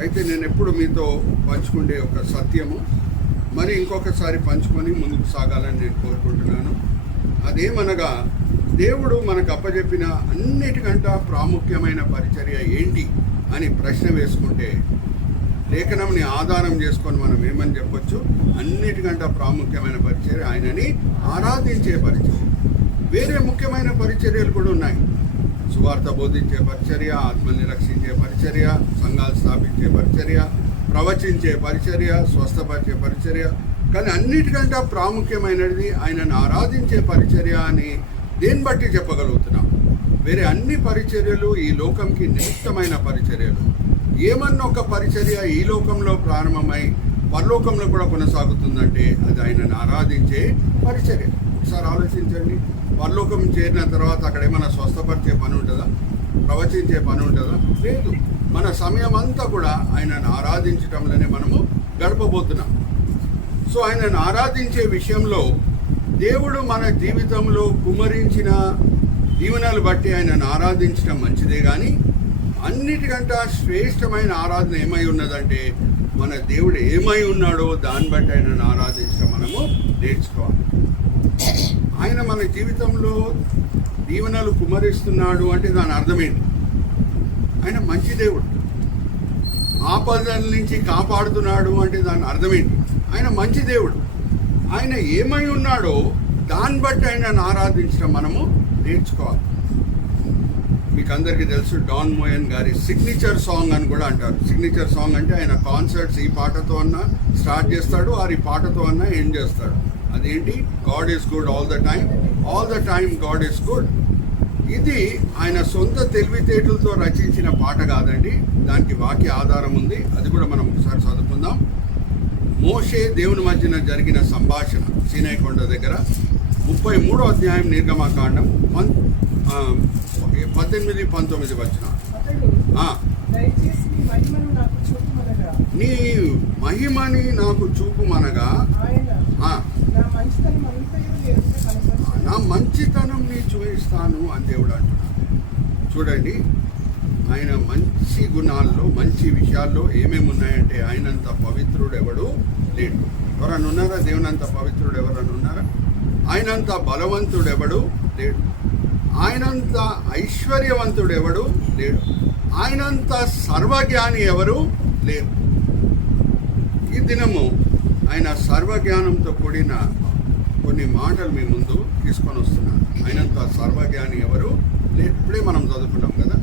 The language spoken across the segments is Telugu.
అయితే నేను ఎప్పుడు మీతో పంచుకునే ఒక సత్యము మరి ఇంకొకసారి పంచుకొని ముందుకు సాగాలని నేను కోరుకుంటున్నాను. అదేమనగా, దేవుడు మనకు అప్పచెప్పిన అన్నిటికంటే ప్రాముఖ్యమైన పరిచర్య ఏంటి అని ప్రశ్న వేసుకుంటే, లేఖనంని ఆధారం చేసుకొని మనం ఏమని చెప్పొచ్చు? అన్నిటికంటే ప్రాముఖ్యమైన పరిచర్య ఆయనని ఆరాధించే పరిచర్య. వేరే ముఖ్యమైన పరిచర్యలు కూడా ఉన్నాయి. సువార్త బోధించే పరిచర్య, ఆత్మల్ని రక్షించే పరిచర్య, సంఘాలు స్థాపించే పరిచర్య, ప్రవచించే పరిచర్య, స్వస్థపరిచే పరిచర్య. కానీ అన్నిటికంటే ప్రాముఖ్యమైనది ఆయనను ఆరాధించే పరిచర్య అని దేన్ని బట్టి చెప్పగలుగుతున్నాం? వేరే అన్ని పరిచర్యలు ఈ లోకంకి నిమిత్తమైన పరిచర్యలు. ఏమన్నా ఒక పరిచర్య ఈ లోకంలో ప్రారంభమై పరలోకంలో కూడా కొనసాగుతుందంటే అది ఆయనను ఆరాధించే పరిచర్య. ఒకసారి ఆలోచించండి. పరలోకం చేరిన తర్వాత అక్కడ ఏమైనా స్వస్థపరిచే పని ఉంటుందా? ప్రవచించే పని ఉంటుందా? లేదు. మన సమయం అంతా కూడా ఆయనను ఆరాధించటంలోనే మనము గడపబోతున్నాం. సో ఆయనను ఆరాధించే విషయంలో దేవుడు మన జీవితంలో కుమ్మరించిన దీవెనలు బట్టి ఆయనను ఆరాధించడం మంచిదే. కానీ అన్నిటికంటే శ్రేష్టమైన ఆరాధన ఏమై ఉన్నదంటే, మన దేవుడు ఏమై ఉన్నాడో దాన్ని బట్టి ఆయనను ఆరాధించడం మనము నేర్చుకోవాలి. ఆయన మన జీవితంలో దీవెనలు కుమ్మరిస్తున్నాడు అంటే దాని అర్థమేంటి? ఆయన మంచి దేవుడు. ఆపదల నుంచి కాపాడుతున్నాడు అంటే దాని అర్థమేంటి? ఆయన మంచి దేవుడు. ఆయన ఏమై ఉన్నాడో దాన్ని బట్టి ఆయనను ఆరాధించడం మనము నేర్చుకోవాలి. మీకు అందరికీ తెలుసు, డాన్ మోయన్ గారి సిగ్నేచర్ సాంగ్ అని కూడా అంటారు. సిగ్నేచర్ సాంగ్ అంటే ఆయన కాన్సర్ట్స్ ఈ పాటతో అన్నా స్టార్ట్ చేస్తాడు, ఈ పాటతో అన్నా ఎండ్ చేస్తాడు. అదేంటి? God is good all the time God is good. ఇది ఆయన సొంత తెలివితేటలతో రచించిన పాట కాదండి. దానికి వాక్య ఆధారం ఉంది. అది కూడా మనం ఒకసారి చదువుకుందాం. మోషే దేవుని మధ్యన జరిగిన సంభాషణ సీనాయి కొండ దగ్గర 33వ అధ్యాయం నిర్గమకాండం 18-19 వచనం. నీ మహిమని నాకు చూపుమనగా నా మంచితనం నీ చూపిస్తాను అని దేవుడు అంటున్నాడు. చూడండి, ఆయన మంచి గుణాల్లో, మంచి విషయాల్లో ఏమేమి ఉన్నాయంటే, ఆయనంత పవిత్రుడు ఎవడు లేడు. ఎవరన్నా ఉన్నారా? దేవునంత పవిత్రుడు ఎవరన్నా ఉన్నారా? ఆయనంత బలవంతుడు ఎవడు లేడు. ఆయనంత ఐశ్వర్యవంతుడు ఎవడు లేడు. ఆయనంత సర్వజ్ఞాని ఎవరు లేరు. ఈ దినము ఆయన సర్వజ్ఞానంతో కూడిన కొన్ని మాటలు మీ ముందు తీసుకొని వస్తున్నాను. ఆయనంత సర్వజ్ఞాని ఎవరు లేరు. ఇప్పుడే మనం చదువుకున్నాం కదా,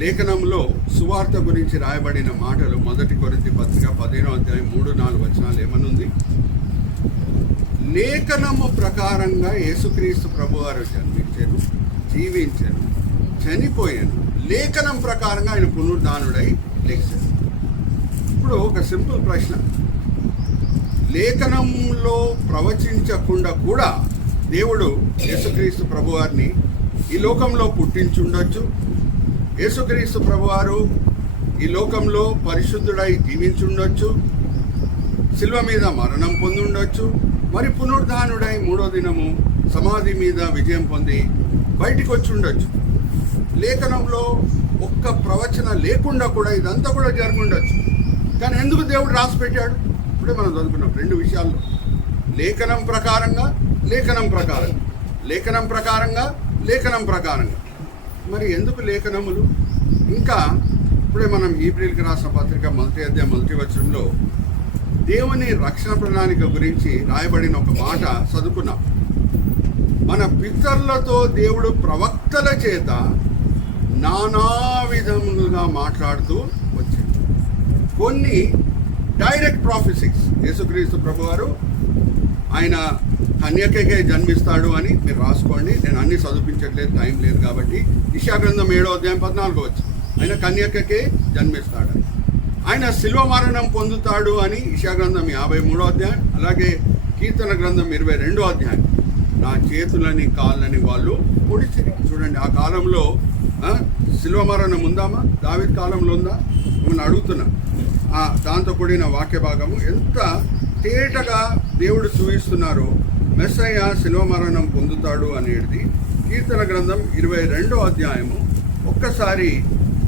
లేఖనంలో సువార్త గురించి రాయబడిన మాటలు. 1 కొరింథీ పత్రిక 15వ అధ్యాయం 3-4 వచనాలు ఏమనుంది? లేఖనము ప్రకారంగా యేసుక్రీస్తు ప్రభువారు జన్మించాను, జీవించాను, చనిపోయాను. లేఖనం ప్రకారంగా ఆయన పునరుద్ధానుడై లేచాడు. ఇప్పుడు ఒక సింపుల్ ప్రశ్న. లేఖనంలో ప్రవచించకుండా కూడా దేవుడు యేసుక్రీస్తు ప్రభువారిని ఈ లోకంలో పుట్టించుండొచ్చు. యేసుక్రీస్తు ప్రభువారు ఈ లోకంలో పరిశుద్ధుడై జీవించుండొచ్చు. శిలువ మీద మరణం పొంది ఉండొచ్చు. మరి పునరుద్ధానుడై 3వ దినము సమాధి మీద విజయం పొంది బయటికి వచ్చి ఉండొచ్చు. లేఖనంలో ఒక్క ప్రవచన లేకుండా కూడా ఇదంతా కూడా జరిగి ఉండొచ్చు. కానీ ఎందుకు దేవుడు రాసి పెట్టాడు? ఇప్పుడే మనం చదువుకున్నాం 2 విషయాల్లో. లేఖనం ప్రకారంగా, లేఖనం ప్రకారంగా, లేఖనం ప్రకారంగా, లేఖనం ప్రకారంగా. మరి ఎందుకు లేఖనములు? ఇంకా ఇప్పుడే మనం హీబ్రీయులకు రాసిన పత్రిక 1వ అధ్యాయం 1వ వచనంలో దేవుని రక్షణ ప్రణాళిక గురించి రాయబడిన ఒక మాట చదువుకున్నాం. మన పితరులతో దేవుడు ప్రవక్తల చేత నానా విధములుగా మాట్లాడుతూ వచ్చాడు. కొన్ని డైరెక్ట్ ప్రాఫెసీస్. యేసుక్రీస్తు ప్రభువారు ఆయన కన్యకకే జన్మిస్తాడు అని మీరు రాసుకోండి. నేను అన్ని చదివించట్లేదు, టైం లేదు కాబట్టి. యెషయా గ్రంథం 7వ అధ్యాయం 14 వచ్చి ఆయన కన్యకకే జన్మిస్తాడని, ఆయన శిలువ మరణం పొందుతాడు అని యెషయా గ్రంథం 53వ అధ్యాయం, అలాగే కీర్తన గ్రంథం 22వ అధ్యాయం. నా చేతులని కాళ్ళని వాళ్ళు పొడిచిరి. చూడండి, ఆ కాలంలో శిలువ మరణం ఉందామా? దావీదు కాలంలో ఉందా? మిమ్మల్ని అడుగుతున్నా. దాంతో కూడిన వాక్య భాగము ఎంత తేటగా దేవుడు చూపిస్తున్నారు. మెస్సయ్య శిలువ మరణం పొందుతాడు అనేది కీర్తన గ్రంథం 22వ అధ్యాయము. ఒక్కసారి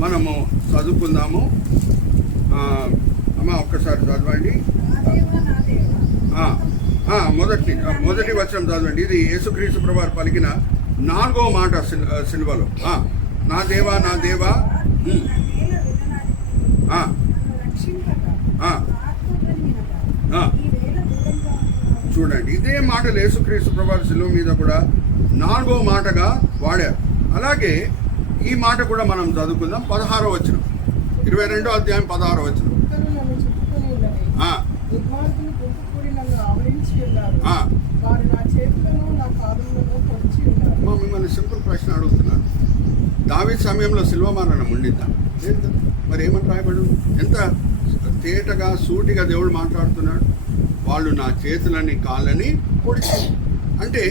మనము చదువుకుందాము. అమ్మ ఒక్కసారి చదవండి. మొదటి వచనం చదవండి. ఇది యేసుక్రీస్తు ప్రభువారు పలికిన 4వ మాట సిలువలో. నా దేవా నా దేవా. చూడండి, ఇదే మాటలు యేసుక్రీస్తు ప్రభువారు సిలువ మీద కూడా 4వ మాటగా వాడారు. అలాగే ఈ మాట కూడా మనం చదువుకుందాం. 16వ వచనం, 22వ అధ్యాయం 16వ వచనం. మిమ్మల్ని సింపుల్ ప్రశ్న అడుగుతున్నాను. దావీదు సమయంలో శిలువ మరణం ఉండిందా? లేదు కదా. మరి ఏమని రాయబడు? ఎంత తేటగా సూటిగా దేవుడు మాట్లాడుతున్నాడు. వాళ్ళు నా చేతులని కాళ్ళని పొడిచారు. అంటే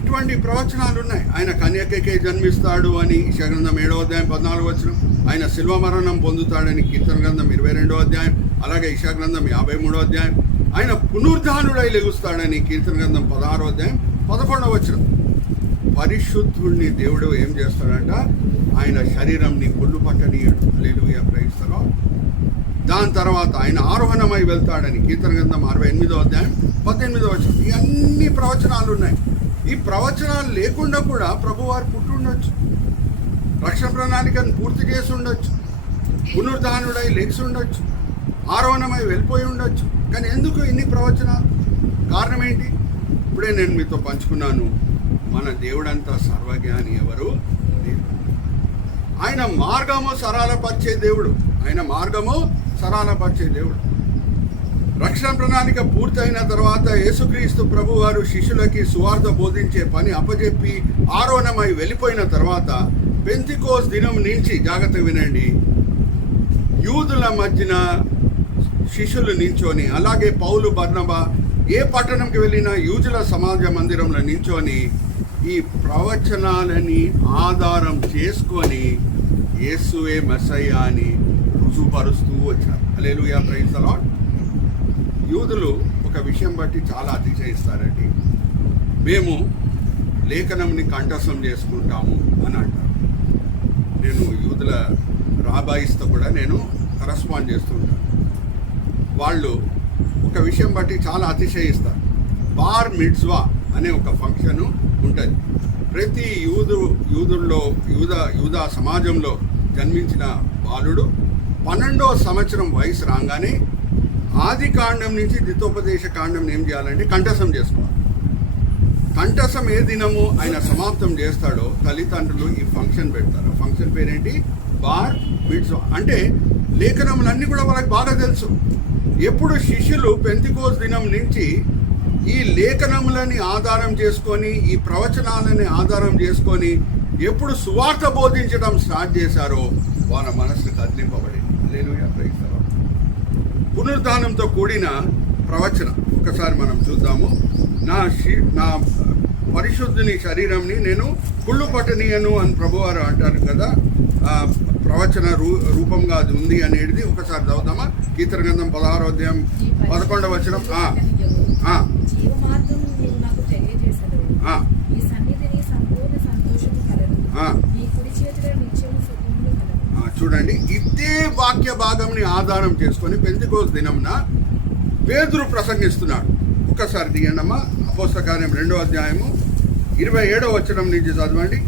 ఇటువంటి ప్రవచనాలు ఉన్నాయి. ఆయన కన్యకకే జన్మిస్తాడు అని యెషయా 7వ అధ్యాయం 14వ వచనం. ఆయన శిల్వ మరణం పొందుతాడని కీర్తన గ్రంథం 22వ అధ్యాయం, అలాగే యెషయా 53వ అధ్యాయం. ఆయన పునరుద్ధానుడై లెగుస్తాడని కీర్తన గ్రంథం 16వ అధ్యాయం 11వ వచనం. పరిశుద్ధుడిని దేవుడు ఏం చేస్తాడంట? ఆయన శరీరంని కుళ్ళు పట్టనీయడు. హల్లెలూయా, ప్రైజ్ ది లార్డ్. దాని తర్వాత ఆయన ఆరోహణమై వెళ్తాడని కీర్తన గ్రంథం 68వ అధ్యాయం 18వ వచనం. ఇవన్నీ ప్రవచనాలు ఉన్నాయి. ఈ ప్రవచనాలు లేకుండా కూడా ప్రభువారు పుట్టి ఉండొచ్చు, రక్షణ ప్రణాళికను పూర్తి చేసి ఉండొచ్చు, పునరుద్ధానుడై లెగిసి ఉండొచ్చు, ఆరోహణమై వెళ్ళిపోయి ఉండొచ్చు. కానీ ఎందుకు ఇన్ని ప్రవచనాలు? కారణం ఏంటి? ఇప్పుడే నేను మీతో పంచుకున్నాను. మన దేవుడంతా సర్వజ్ఞాని ఎవరు? ఆయన మార్గము సరళపరిచే దేవుడు. ఆయన మార్గము సరళపరిచే దేవుడు. రక్షణ ప్రణాళిక పూర్తయిన తర్వాత యేసుక్రీస్తు ప్రభువారు శిష్యులకి సువార్త బోధించే పని అప్పచెప్పి ఆరోహణమై వెళ్ళిపోయిన తర్వాత పెంతెకోస్తు దినం నుంచి, జాగ్రత్తగా వినండి, యూదుల మధ్యన శిష్యులు నించొని, అలాగే పౌలు బర్నబా ఏ పట్టణంకి వెళ్ళినా యూదుల సమాజ మందిరంలో నించొని ఈ ప్రవచనాలని ఆధారం చేసుకొని యేసువే మెస్సయ్యా అని రుజువుపరుస్తూ వచ్చారు. హల్లెలూయా, ప్రైజ్ ది లార్డ్. యూదులు ఒక విషయం బట్టి చాలా అతిశయిస్తారండి. మేము లేఖనంని కంఠస్థం చేసుకుంటాము అని అంటారు. నేను యూదుల రాబాయిస్తో కూడా నేను కరస్పాండ్ చేస్తుంటాను. వాళ్ళు ఒక విషయం బట్టి చాలా అతిశయిస్తారు. బార్ మిట్జ్వా అనే ఒక ఫంక్షన్ ఉంటుంది. ప్రతి యూదా సమాజంలో జన్మించిన బాలుడు 12వ సంవత్సరం వయసు రాగానే ఆది కాండం నుంచి ద్వితోపదేశ కాండం ఏం చేయాలంటే కంఠస్థం చేసుకోవాలి. కంఠస్థం ఏ దినము ఆయన సమాప్తం చేస్తాడో తల్లిదండ్రులు ఈ ఫంక్షన్ పెడతారు. ఫంక్షన్ పేరేంటి? బార్ మిట్జ్వా. అంటే లేఖనములన్నీ కూడా వాళ్ళకి బాగా తెలుసు. ఎప్పుడు శిష్యులు పెంతెకోస్తు దినం నుంచి ఈ లేఖనములని ఆధారం చేసుకొని, ఈ ప్రవచనాలని ఆధారం చేసుకొని ఎప్పుడు సువార్త బోధించడం స్టార్ట్ చేశారో వాళ్ళ మనసు కదిలింపబడింది. హల్లెలూయా, ప్రైజ్ ది లార్డ్. పునరుద్ధానంతో కూడిన ప్రవచనం ఒకసారి మనం చూద్దాము. నా పరిశుద్ధుని శరీరంని నేను కుళ్ళు పట్టనీయను అని ప్రభువారు అంటారు కదా. ప్రవచన రూపంగా అది ఉంది అనేది ఒకసారి చదువుదామా? కీర్తన గ్రంథం 16వ అధ్యాయం 11వ వచనం. చూడండి, ఇదే వాక్య భాగంని ఆధారం చేసుకొని పెంతెకోస్తు దినంన పేతురు ప్రసంగిస్తున్నాడు. ఒక్కసారి దిగండమ్మా. అపోస్తల కార్యం 2వ అధ్యాయము 27వ వచనం నుంచి చదవండి.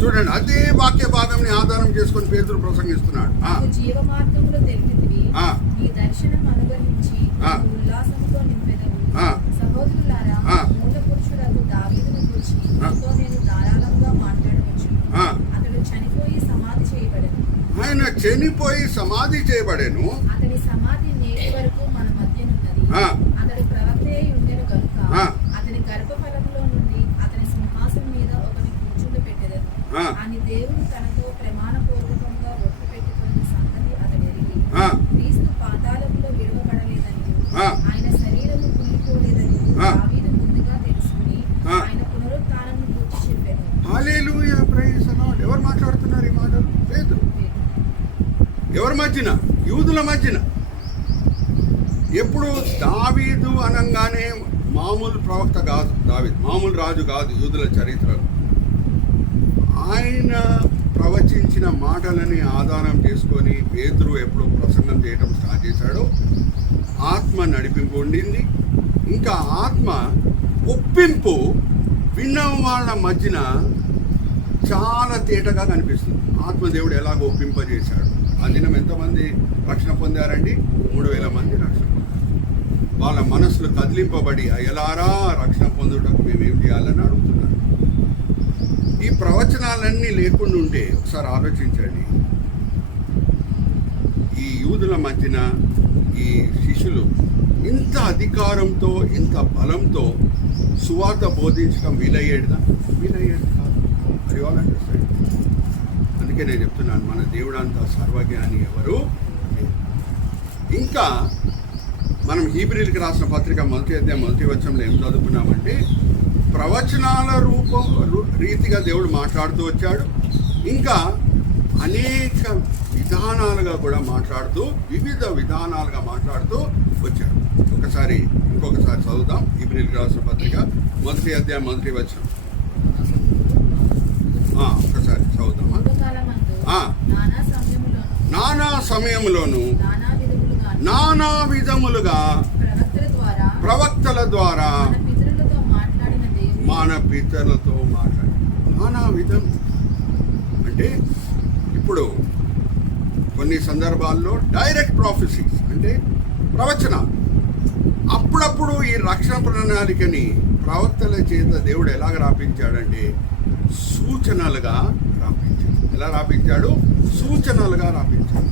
చూడండి, అదే వాక్య భాగంని ఆధారం చేసుకొని పేతురు ప్రసంగిస్తున్నాడు. ఆయన చనిపోయి సమాధి చేయబడెను. అతని సమాధి నేటి వరకు మన మధ్యనున్నది. అతని ప్రవక్తే ఉండెను గనుక అతని గర్భఫలములో నుండి అతని సింహాసనం మీద ఒకని కూర్చుండబెట్టెదను అని దేవుడు తనతో ప్రమాణపూర్వకంగా ఒట్టు పెట్టుకున్న సంగతి అతడు ఎరిగి, క్రీస్తు పాతాళములో విడవబడలేదని, ఆయన శరీరము కుళ్ళిపోలేదని దావీదు ముందుగా తెలుసుకుని ఆయన పునరుత్థానమును గురించి చెప్పాను. హల్లెలూయా, ప్రైజ్ ది లార్డ్. ఎవరు మాట్లాడుతున్నారు ఈ మాటలు? పేతురు. ఎవరి మధ్యన? యూదుల మధ్యన. ఎప్పుడు దావీదు అనగానే మామూలు ప్రవక్త కాదు దావీదు, మామూలు రాజు కాదు యూదుల చరిత్రలో. ఆయన ప్రవచించిన మాటలని ఆధారం చేసుకొని పేతురు ఎప్పుడు ప్రసంగం చేయడం స్టార్ట్ చేశాడో ఆత్మ నడిపింపు ఉండింది. ఇంకా ఆత్మ ఒప్పింపు విన్న వాళ్ళ మధ్యన చాలా తేటగా కనిపిస్తుంది. ఆత్మదేవుడు ఎలాగ ఒప్పింపజేశాడు. ఆ దినం ఎంతమంది రక్షణ పొందారండి? 3,000 మంది రక్షణ పొందారు. వాళ్ళ మనసులు కదిలింపబడి ఎలారా రక్షణ పొందుటకు మేమేం చేయాలని అడుగుతున్నారు. ఈ ప్రవచనాలన్నీ లేకుండా ఉంటే ఒకసారి ఆలోచించండి, ఈ యూదుల మధ్యన ఈ శిష్యులు ఇంత అధికారంతో ఇంత బలంతో సువార్త బోధించడం వీలయ్యేది కాదు. అది వాళ్ళు అంటారు. అందుకే నేను చెప్తున్నాను, మన దేవుడు అంత సర్వజ్ఞాని ఎవరు లేరు. ఇంకా మనం హీబ్రీలకు రాసిన పత్రిక 1వ అధ్యాయం 1వ వచనంలో ఏం చదువుకున్నామంటే, ప్రవచనాల రీతిగా దేవుడు మాట్లాడుతూ వచ్చాడు. ఇంకా అనేక విధానాలుగా కూడా మాట్లాడుతూ, వివిధ విధానాలుగా మాట్లాడుతూ వచ్చాడు. ఇంకొకసారి చదువుదాం. హీబ్రీలకు రాసిన పత్రిక 1వ అధ్యాయం 1వ వచనం ఒకసారి చదువుదామా? నానా సమయంలోను నానా విధములుగా ప్రవక్తల ద్వారా మన పితరులతో మాట్లాడి, నానా విధం అంటే ఇప్పుడు కొన్ని సందర్భాల్లో డైరెక్ట్ ప్రాఫెసీస్ అంటే ప్రవచనాలు. అప్పుడప్పుడు ఈ రక్షణ ప్రణాళికని ప్రవక్తల చేత దేవుడు ఎలాగ రాపించాడంటే సూచనలుగా రాపించాడు. ఎలా రాపించాడు? సూచనలుగా రాపించాడు.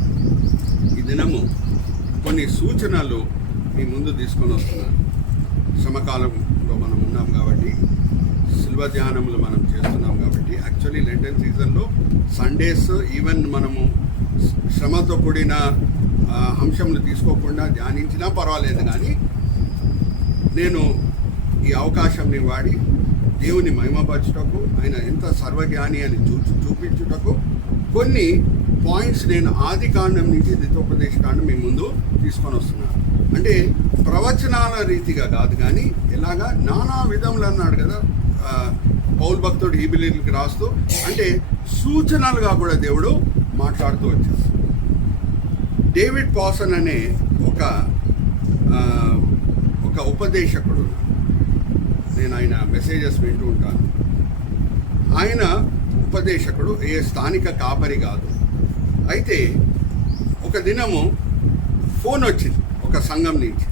ఈ దినము కొన్ని సూచనలు మీ ముందు తీసుకొని వస్తున్నాను. శ్రమకాలంలో మనం ఉన్నాం కాబట్టి, శిల్వ ధ్యానములు మనం చేస్తున్నాం కాబట్టి, యాక్చువల్లీ లెంటన్ సీజన్లో సండేస్ ఈవెన్ మనము శ్రమతో కూడిన అంశములు తీసుకోకుండా ధ్యానించినా పర్వాలేదు. కానీ నేను ఈ అవకాశంని వాడి దేవుని మహిమపరచుటకు, ఆయన ఎంత సర్వజ్ఞాని అని చూపించుటకు కొన్ని పాయింట్స్ నేను ఆది కాండం నుంచి ద్వితోపదేశ కాండం మీ ముందు తీసుకొని వస్తున్నాను. అంటే ప్రవచనాల రీతిగా కాదు, కానీ ఎలాగా నానా విధములు అన్నాడు కదా పౌలు భక్తుడు హీబ్రీలకు రాస్తూ, అంటే సూచనలుగా కూడా దేవుడు మాట్లాడుతూ వచ్చాడు. డేవిడ్ పాసన్ అనే ఒక ఉపదేశకుడు, నేను ఆయన మెసేజెస్ వింటూ ఉంటాను. ఆయన ఉపదేశకుడు, ఏ స్థానిక కాపరి కాదు. అయితే ఒక దినము ఫోన్ వచ్చింది ఒక సంఘం నుంచి.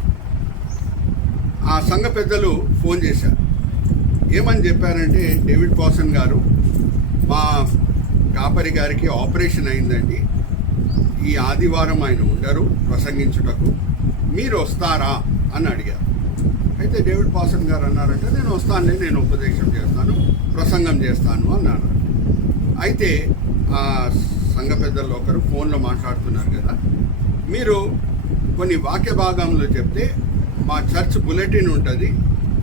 ఆ సంఘ పెద్దలు ఫోన్ చేశారు. ఏమని చెప్పారంటే, డేవిడ్ పాసన్ గారు, మా కాపరి గారికి ఆపరేషన్ అయిందండి, ఈ ఆదివారం ఆయన ఉండరు ప్రసంగించుటకు, మీరు వస్తారా అని అడిగారు. అయితే డేవిడ్ పాసన్ గారు అన్నారంటే, నేను వస్తానులే, నేను ఉపదేశం చేస్తాను, ప్రసంగం చేస్తాను అన్నారు. అయితే ఆ సంఘ పెద్దల్లో ఒకరు ఫోన్లో మాట్లాడుతున్నారు కదా, మీరు కొన్ని వాక్య భాగంలో చెప్తే మా చర్చ్ బులెటిన్ ఉంటుంది,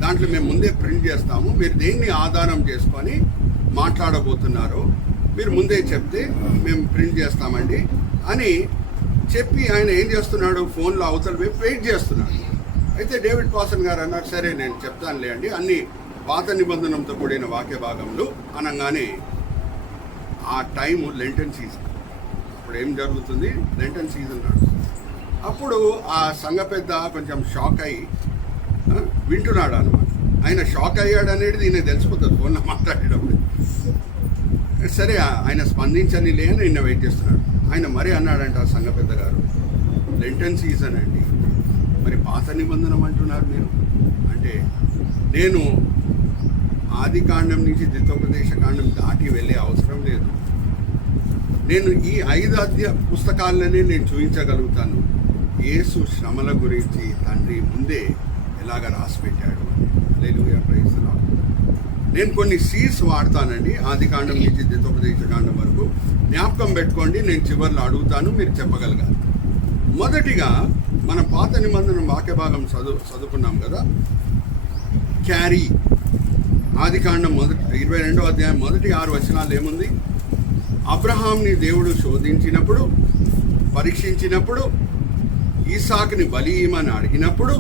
దాంట్లో మేము ముందే ప్రింట్ చేస్తాము, మీరు దేన్ని ఆధారం చేసుకొని మాట్లాడబోతున్నారో మీరు ముందే చెప్తే మేము ప్రింట్ చేస్తామండి అని చెప్పి ఆయన ఏం చేస్తున్నాడు, ఫోన్లో అవతల వైపు వెయిట్ చేస్తున్నాడు. అయితే డేవిడ్ పాసన్ గారు అన్నారు, సరే నేను చెప్తానులే అండి, అన్ని పాత నిబంధనలతో కూడిన వాక్య భాగంలో అనగానే ఆ టైము లెంటన్ సీజన్. ఇప్పుడు ఏం జరుగుతుంది, లెంటన్ సీజన్ నడుస్తుంది. అప్పుడు ఆ సంఘ పెద్ద కొంచెం షాక్ అయ్యి వింటున్నాడు అనమాట. ఆయన షాక్ అయ్యాడు అనేది ఈయన తెలిసిపోతుంది ఫోన్లో మాట్లాడేటప్పుడు. సరే ఆయన స్పందించని లేని నిన్న వెయిట్ చేస్తున్నాడు. ఆయన మరీ అన్నాడంట ఆ సంఘ పెద్ద గారు, లెంటన్ సీజన్ అండి, మరి పాత నిబంధన అంటున్నారు మీరు అంటే, నేను ఆది కాండం నుంచి ద్వితోపదేశ కాండం దాటి వెళ్ళే అవసరం లేదు, నేను ఈ 5 పుస్తకాలనే నేను చూపించగలుగుతాను యేసు శ్రమల గురించి తండ్రి ముందే ఎలాగ రాసి పెట్టాడు. హల్లెలూయా, ప్రైజ్ ది లార్డ్. నేను కొన్ని సీడ్స్ వాడతానండి ఆది కాండం నుంచి ద్వితోపదేశ కాండం వరకు, జ్ఞాపకం పెట్టుకోండి, నేను చివరిలో అడుగుతాను, మీరు చెప్పగలగాలి. మొదటిగా మన పాత నిబంధన వాక్య భాగం చదువుకున్నాం కదా, క్యారీ. ఆది కాండం 22వ అధ్యాయం మొదటి 6 వచనాలు ఏముంది, అబ్రహాంని దేవుడు శోధించినప్పుడు, పరీక్షించినప్పుడు, ఈసాకుని బలి ఇయ్యమని అడిగినప్పుడు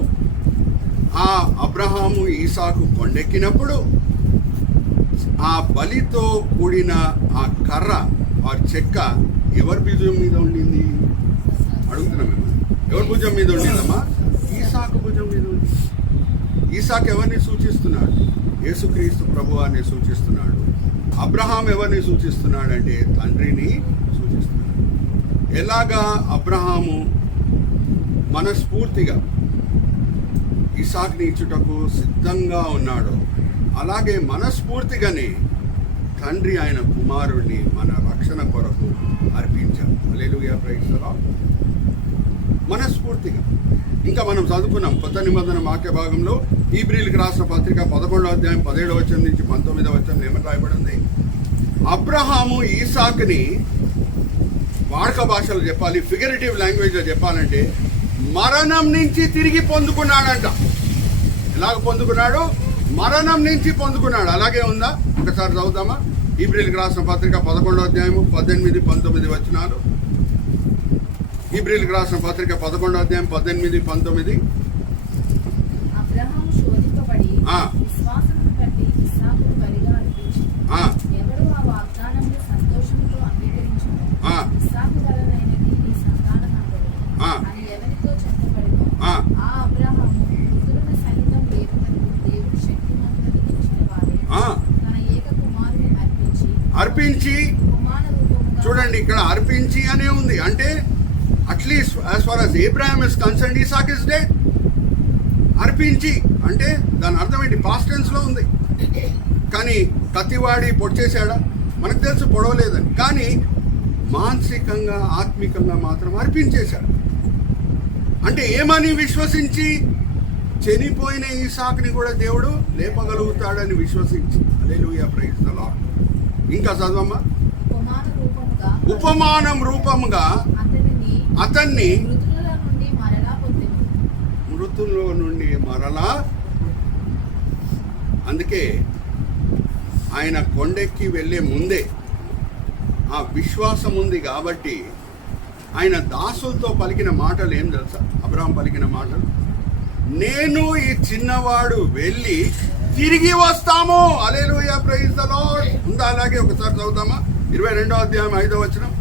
ఆ అబ్రహాము ఈసాకు కొండెక్కినప్పుడు ఆ బలితో కూడిన ఆ కర్ర ఆ చెక్క ఎవరి భుజం మీద ఉండింది అడుగుతున్నాం మిమ్మల్ని. ఎవరి భుజం మీద ఉండిందమ్మా? ఈసాకు భుజం మీద ఉంది. ఈసాకు ఎవరిని సూచిస్తున్నాడు? యేసుక్రీస్తు ప్రభువాన్ని సూచిస్తున్నాడు. అబ్రహాం ఎవరిని సూచిస్తున్నాడు అంటే తండ్రిని సూచిస్తున్నాడు. ఎలాగా అబ్రహాము మనస్ఫూర్తిగా ఇసాక్ని ఇచ్చుటకు సిద్ధంగా ఉన్నాడో అలాగే మనస్ఫూర్తిగానే తండ్రి ఆయన కుమారుణ్ణి మన రక్షణ కొరకు అర్పించాడు. హల్లెలూయా, ప్రైజ్ ది లార్డ్. మనస్ఫూర్తిగా. ఇంకా మనం చదువుకున్నాం కొత్త నిబంధన వాక్య భాగంలో హీబ్రీయులకు రాసిన పత్రిక 11వ అధ్యాయం 17వ వచనం నుంచి 19వ వచనం ఏమని రాయబడింది? అబ్రహాము ఈసాకుని వాడక భాషలో చెప్పాలి, ఫిగరేటివ్ లాంగ్వేజ్లో చెప్పాలంటే మరణం నుంచి తిరిగి పొందుకున్నాడంట. ఎలాగ పొందుకున్నాడు? మరణం నుంచి పొందుకున్నాడు. అలాగే ఉందా? ఒకసారి చదువుతామా? హీబ్రీయులకు రాసిన పత్రిక 11వ అధ్యాయము 18, 19 వచనాలు. హీబ్రీయులకు రాసిన పత్రిక 11వ అధ్యాయం 18, 19. అబ్రహాము శోధింపబడి విశ్వాసమును బట్టి ఇస్సాకును బలిగా అర్పించి ఎవడు ఆ వాగ్దానమును సంతోషంతో అంగీకరించును ఇస్సాకు వలనైనది నీ సంతానమందును అని ఎవరితో చెప్పబడినో ఆ అబ్రహాము మృతులను సహితం లేపుటకు దేవుడు శక్తిమంతుడని ఇచ్చిన వాడే తన ఏక కుమారుని అర్పించి కుమార రూపముగా. చూడండి, ఇక్కడ అర్పించి అనే ఉంది. అంటే at least as far as Abraham is concerned, Isaac is dead. అర్పించి అంటే దాని అర్థం ఏంటి? పాస్ట్ టెన్స్లో ఉంది. కానీ కత్తివాడి పొడిచేశాడా? మనకు తెలుసు పొడవలేదని. కానీ మానసికంగా ఆత్మికంగా మాత్రం అర్పించేశాడు. అంటే ఏమని విశ్వసించి? చనిపోయిన ఈసాకుని కూడా దేవుడు లేపగలుగుతాడని విశ్వసించి. హల్లెలూయా, ప్రైజ్ ది లార్డ్. ఇంకా చదవమ్మా. ఉపమానం రూపముగా అతన్ని మృతుల్లో నుండి మరలా. అందుకే ఆయన కొండెక్కి వెళ్ళే ముందే ఆ విశ్వాసం ఉంది కాబట్టి ఆయన దాసులతో పలికిన మాటలు ఏం తెలుసా? అబ్రహాం పలికిన మాటలు, నేను ఈ చిన్నవాడు వెళ్ళి తిరిగి వస్తాము. హల్లెలూయా, ప్రైజ్ ది లార్డ్. ఉందా? అలాగే ఒకసారి చదువుతామా? 22వ అధ్యాయం 5వ వచనం.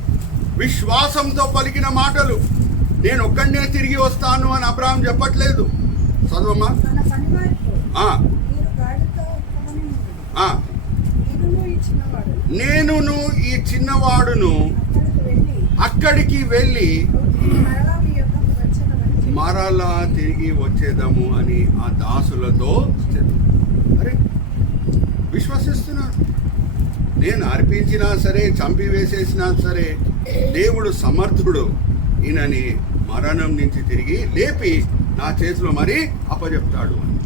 విశ్వాసంతో పలికిన మాటలు. నేను ఒక్కడనే తిరిగి వస్తాను అని అబ్రహాం చెప్పట్లేదు. చదవమ్మా. నేనును ఈ చిన్నవాడును అక్కడికి వెళ్ళి మరలా తిరిగి వచ్చేదాము అని ఆ దాసులతో అరే విశ్వసిస్తున్నాడు. నేను అర్పించినా సరే, చంపివేసేసినా సరే, దేవుడు సమర్థుడు. ఈయనని మరణం నుంచి తిరిగి లేపి నా చేతిలో మరి అప్పచెప్తాడు అని.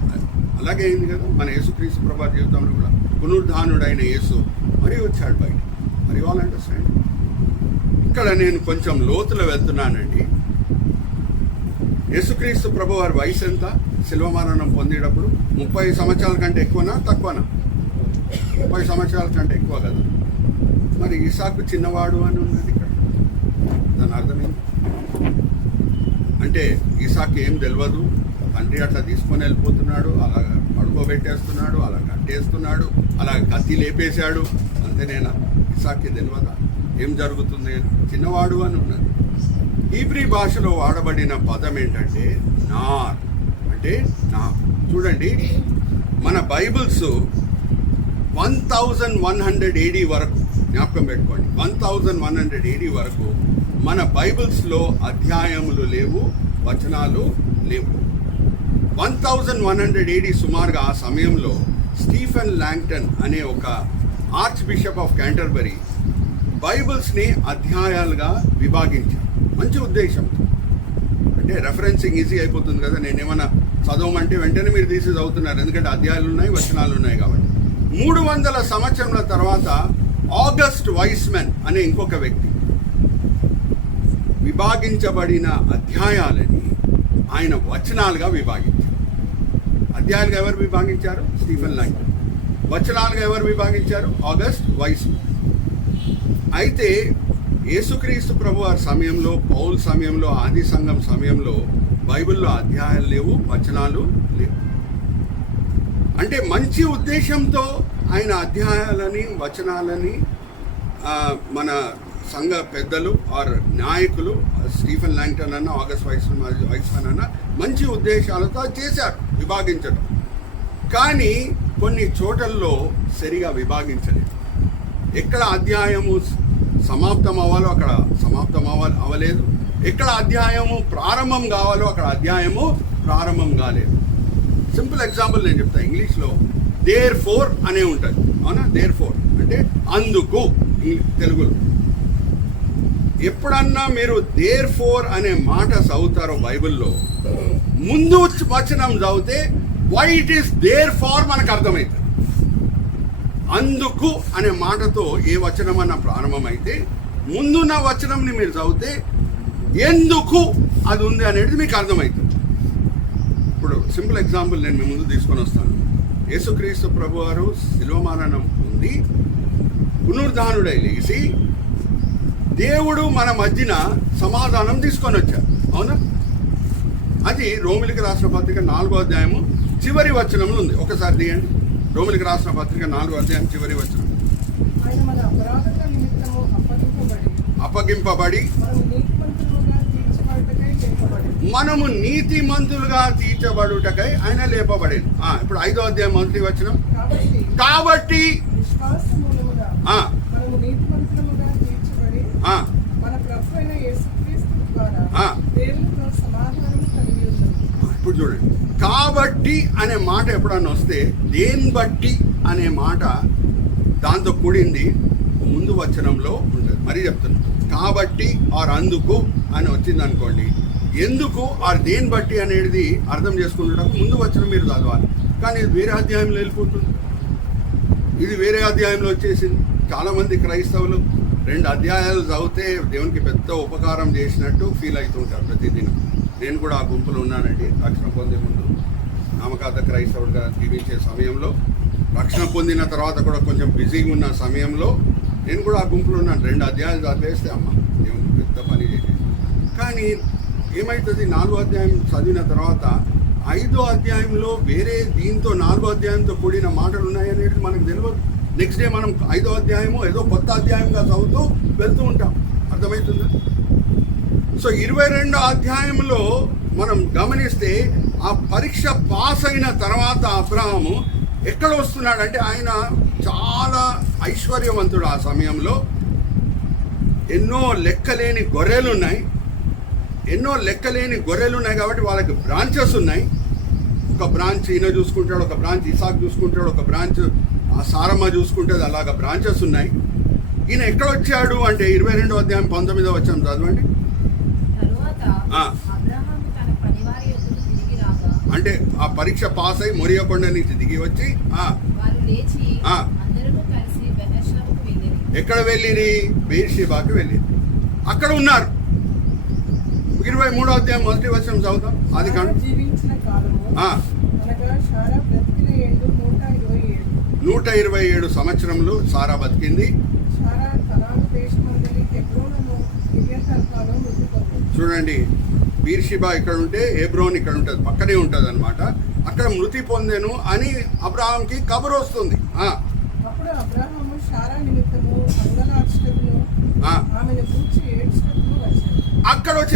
అలాగే అయింది కదా మన యేసుక్రీస్తు ప్రభు జీవితంలో కూడా. పునరుద్ధానుడైన యేసు మరి వచ్చాడు బయట. మరి ఆల్ అండర్స్టాండ్. ఇక్కడ నేను కొంచెం లోతులో వెళ్తున్నానండి. యేసుక్రీస్తు ప్రభు వారి వయసు ఎంత? శిలువ మరణం పొందేటప్పుడు 30 సంవత్సరాల కంటే ఎక్కువనా తక్కువనా? 30 సంవత్సరాల కంటే ఎక్కువ కదా. మరి ఇసాకు చిన్నవాడు అని ఉన్నది ఇక్కడ. దాని అర్థం ఏంటి? అంటే ఇసాకు ఏం తెలియదు, తండ్రి అట్లా తీసుకొని వెళ్ళిపోతున్నాడు, అలా పడుకోబెట్టేస్తున్నాడు, అలా కట్టేస్తున్నాడు, అలా కత్తి లేపేశాడు, అంతేనేనా? ఇసాక్కి తెలియదా ఏం జరుగుతుంది? చిన్నవాడు అని ఉన్నది. హీబ్రీ భాషలో వాడబడిన పదం ఏంటంటే నార్, అంటే నాకు. చూడండి, మన బైబిల్స్ 1100 AD వరకు, జ్ఞాపకం పెట్టుకోండి, 1100 AD వరకు మన బైబిల్స్లో అధ్యాయములు లేవు, వచనాలు లేవు. 1100 AD సుమారుగా ఆ సమయంలో స్టీఫెన్ లాంగ్టన్ అనే ఒక ఆర్చ్ బిషప్ ఆఫ్ క్యాంటర్బరీ బైబిల్స్ని అధ్యాయాలుగా విభాగించారు. మంచి ఉద్దేశంతో. అంటే రెఫరెన్సింగ్ ఈజీ అయిపోతుంది కదా. నేనేమన్నా చదవమంటే వెంటనే మీరు తీసి చదువుతున్నారు, ఎందుకంటే అధ్యాయాలు ఉన్నాయి, వచనాలు ఉన్నాయి కాబట్టి. 300 సంవత్సరాల తర్వాత ఆగస్ట్ వైస్మెన్ అనే ఇంకొక వ్యక్తి విభాగించబడిన అధ్యాయాలని ఆయన వచనాలుగా విభాగించారు. అధ్యాయాలుగా ఎవరు విభాగించారు? Stephen Langton. వచనాలుగా ఎవరు విభాగించారు? ఆగస్ట్ వైస్మెన్. అయితే యేసుక్రీస్తు ప్రభు వారి సమయంలో, పౌల్ సమయంలో, ఆది సంఘం సమయంలో బైబిల్లో అధ్యాయాలు లేవు, వచనాలు లేవు. అంటే మంచి ఉద్దేశంతో ఆయన అధ్యాయాలని వచనాలని మన సంఘ పెద్దలు ఆర్ నాయకులు స్టీఫెన్ ల్యాంగ్టన్ అన్న ఆగస్ట్ వైస్మన్ అన్న మంచి ఉద్దేశాలతో చేశారు విభాగించడం. కానీ కొన్ని చోట్లలో సరిగా విభాగించలేదు. ఎక్కడ అధ్యాయము సమాప్తం అవ్వాలో అక్కడ సమాప్తం అవ్వలేదు, ఎక్కడ అధ్యాయము ప్రారంభం కావాలో అక్కడ అధ్యాయము ప్రారంభం కాలేదు. సింపుల్ ఎగ్జాంపుల్ నేను చెప్తాను. ఇంగ్లీష్లో దేర్ ఫోర్ అనే ఉంటుంది, అవునా? దేర్ ఫోర్ అంటే అందుకు తెలుగులో. ఎప్పుడన్నా మీరు దేర్ ఫోర్ అనే మాట చదువుతారో బైబిల్లో, ముందు వచనం చదివితే why it is there for మనకు అర్థమవుతుంది. అందుకు అనే మాటతో ఏ వచనం అన్న ప్రారంభమైతే ముందున్న వచనంని మీరు చదివితే ఎందుకు అది ఉంది అనేది మీకు అర్థమవుతుంది. ఇప్పుడు సింపుల్ ఎగ్జాంపుల్ నేను మీ ముందు తీసుకొని వస్తాను. యేసుక్రీస్తు ప్రభు వారు శిలువ మరణం పొంది పునరుద్ధానుడై లేచి దేవుడు మన మధ్యన సమాధానం తీసుకొని వచ్చారు, అవునా? అది రోమిలికి రాసిన పత్రిక 4వ అధ్యాయము చివరి వచనంలో ఉంది. ఒకసారి తీయండి. రోమిలికి రాసిన పత్రిక 4వ అధ్యాయం చివరి వచనం. అప్పగింపబడి మనము నీతిమంతులుగా తీర్చబడుటకై ఆయన లేపబడేది. ఇప్పుడు 5వ అధ్యాయం మొదటి వచనం. కాబట్టి ఇప్పుడు చూడండి, కాబట్టి అనే మాట ఎప్పుడన్నా వస్తే దేని బట్టి అనే మాట దాంతో కూడింది ముందు వచనంలో ఉంటుంది. మరీ చెప్తున్నాను, కాబట్టి ఆర్ అందుకు అని వచ్చింది అనుకోండి, ఎందుకు ఆర్ దేని బట్టి అనేది అర్థం చేసుకునేటప్పుడు ముందు వచనం మీరు చదవాలి. కానీ ఇది వేరే అధ్యాయంలో వెళ్ళిపోతుంది, ఇది వేరే అధ్యాయంలో వచ్చేసింది. చాలామంది క్రైస్తవులు 2 అధ్యాయాలు చదివితే దేవునికి పెద్ద ఉపకారం చేసినట్టు ఫీల్ అవుతుంటారు ప్రతిదినం. నేను కూడా ఆ గుంపులో ఉన్నానండి. రక్షణ పొందే ముందు నామకార్థ క్రైస్తవుడిగా జీవించే సమయంలో, రక్షణ పొందిన తర్వాత కూడా కొంచెం బిజీగా ఉన్న సమయంలో నేను కూడా ఆ గుంపులో ఉన్నాను. 2 అధ్యాయాలు చదివేస్తే అమ్మ దేవునికి పెద్ద పని చేసేది. కానీ ఏమవుతుంది, 4వ అధ్యాయం చదివిన తర్వాత 5వ అధ్యాయంలో వేరే దీంతో 4వ అధ్యాయంతో కూడిన మాటలు ఉన్నాయనేది మనకు తెలియదు. నెక్స్ట్ డే మనం 5వ అధ్యాయము ఏదో కొత్త అధ్యాయంగా చదువుతూ వెళ్తూ ఉంటాం. అర్థమవుతుందా? సో 22వ అధ్యాయంలో మనం గమనిస్తే ఆ పరీక్ష పాస్ అయిన తర్వాత అబ్రహాము ఎక్కడ వస్తున్నాడంటే, ఆయన చాలా ఐశ్వర్యవంతుడు. ఆ సమయంలో ఎన్నో లెక్కలేని గొర్రెలు ఉన్నాయి కాబట్టి వాళ్ళకి బ్రాంచెస్ ఉన్నాయి. ఒక బ్రాంచ్ ఈయన చూసుకుంటాడు, ఒక బ్రాంచ్ ఇసాక్ చూసుకుంటాడు, ఒక బ్రాంచ్ సారమ్మ చూసుకుంటుంది. అలాగా బ్రాంచెస్ ఉన్నాయి. ఈయన ఎక్కడ వచ్చాడు అంటే 22వ అధ్యాయం 19వ వచనం చదవండి. అంటే ఆ పరీక్ష పాస్ అయి మొరియా కొండ నుంచి దిగి వచ్చి ఎక్కడ వెళ్ళిరి? బెర్షెబాకి వెళ్ళి అక్కడ ఉన్నారు. 23వ అధ్యాయం మొదటి వచనం చదువుతాం. అది కాదు, 127 సంవత్సరములు సారా బతికింది. చూడండి, బీర్షిబా ఇక్కడ ఉంటే హెబ్రోన్ ఇక్కడ ఉంటుంది, పక్కనే ఉంటుంది అనమాట. అక్కడ మృతి పొందెను అని అబ్రహాంకి కబురు వస్తుంది.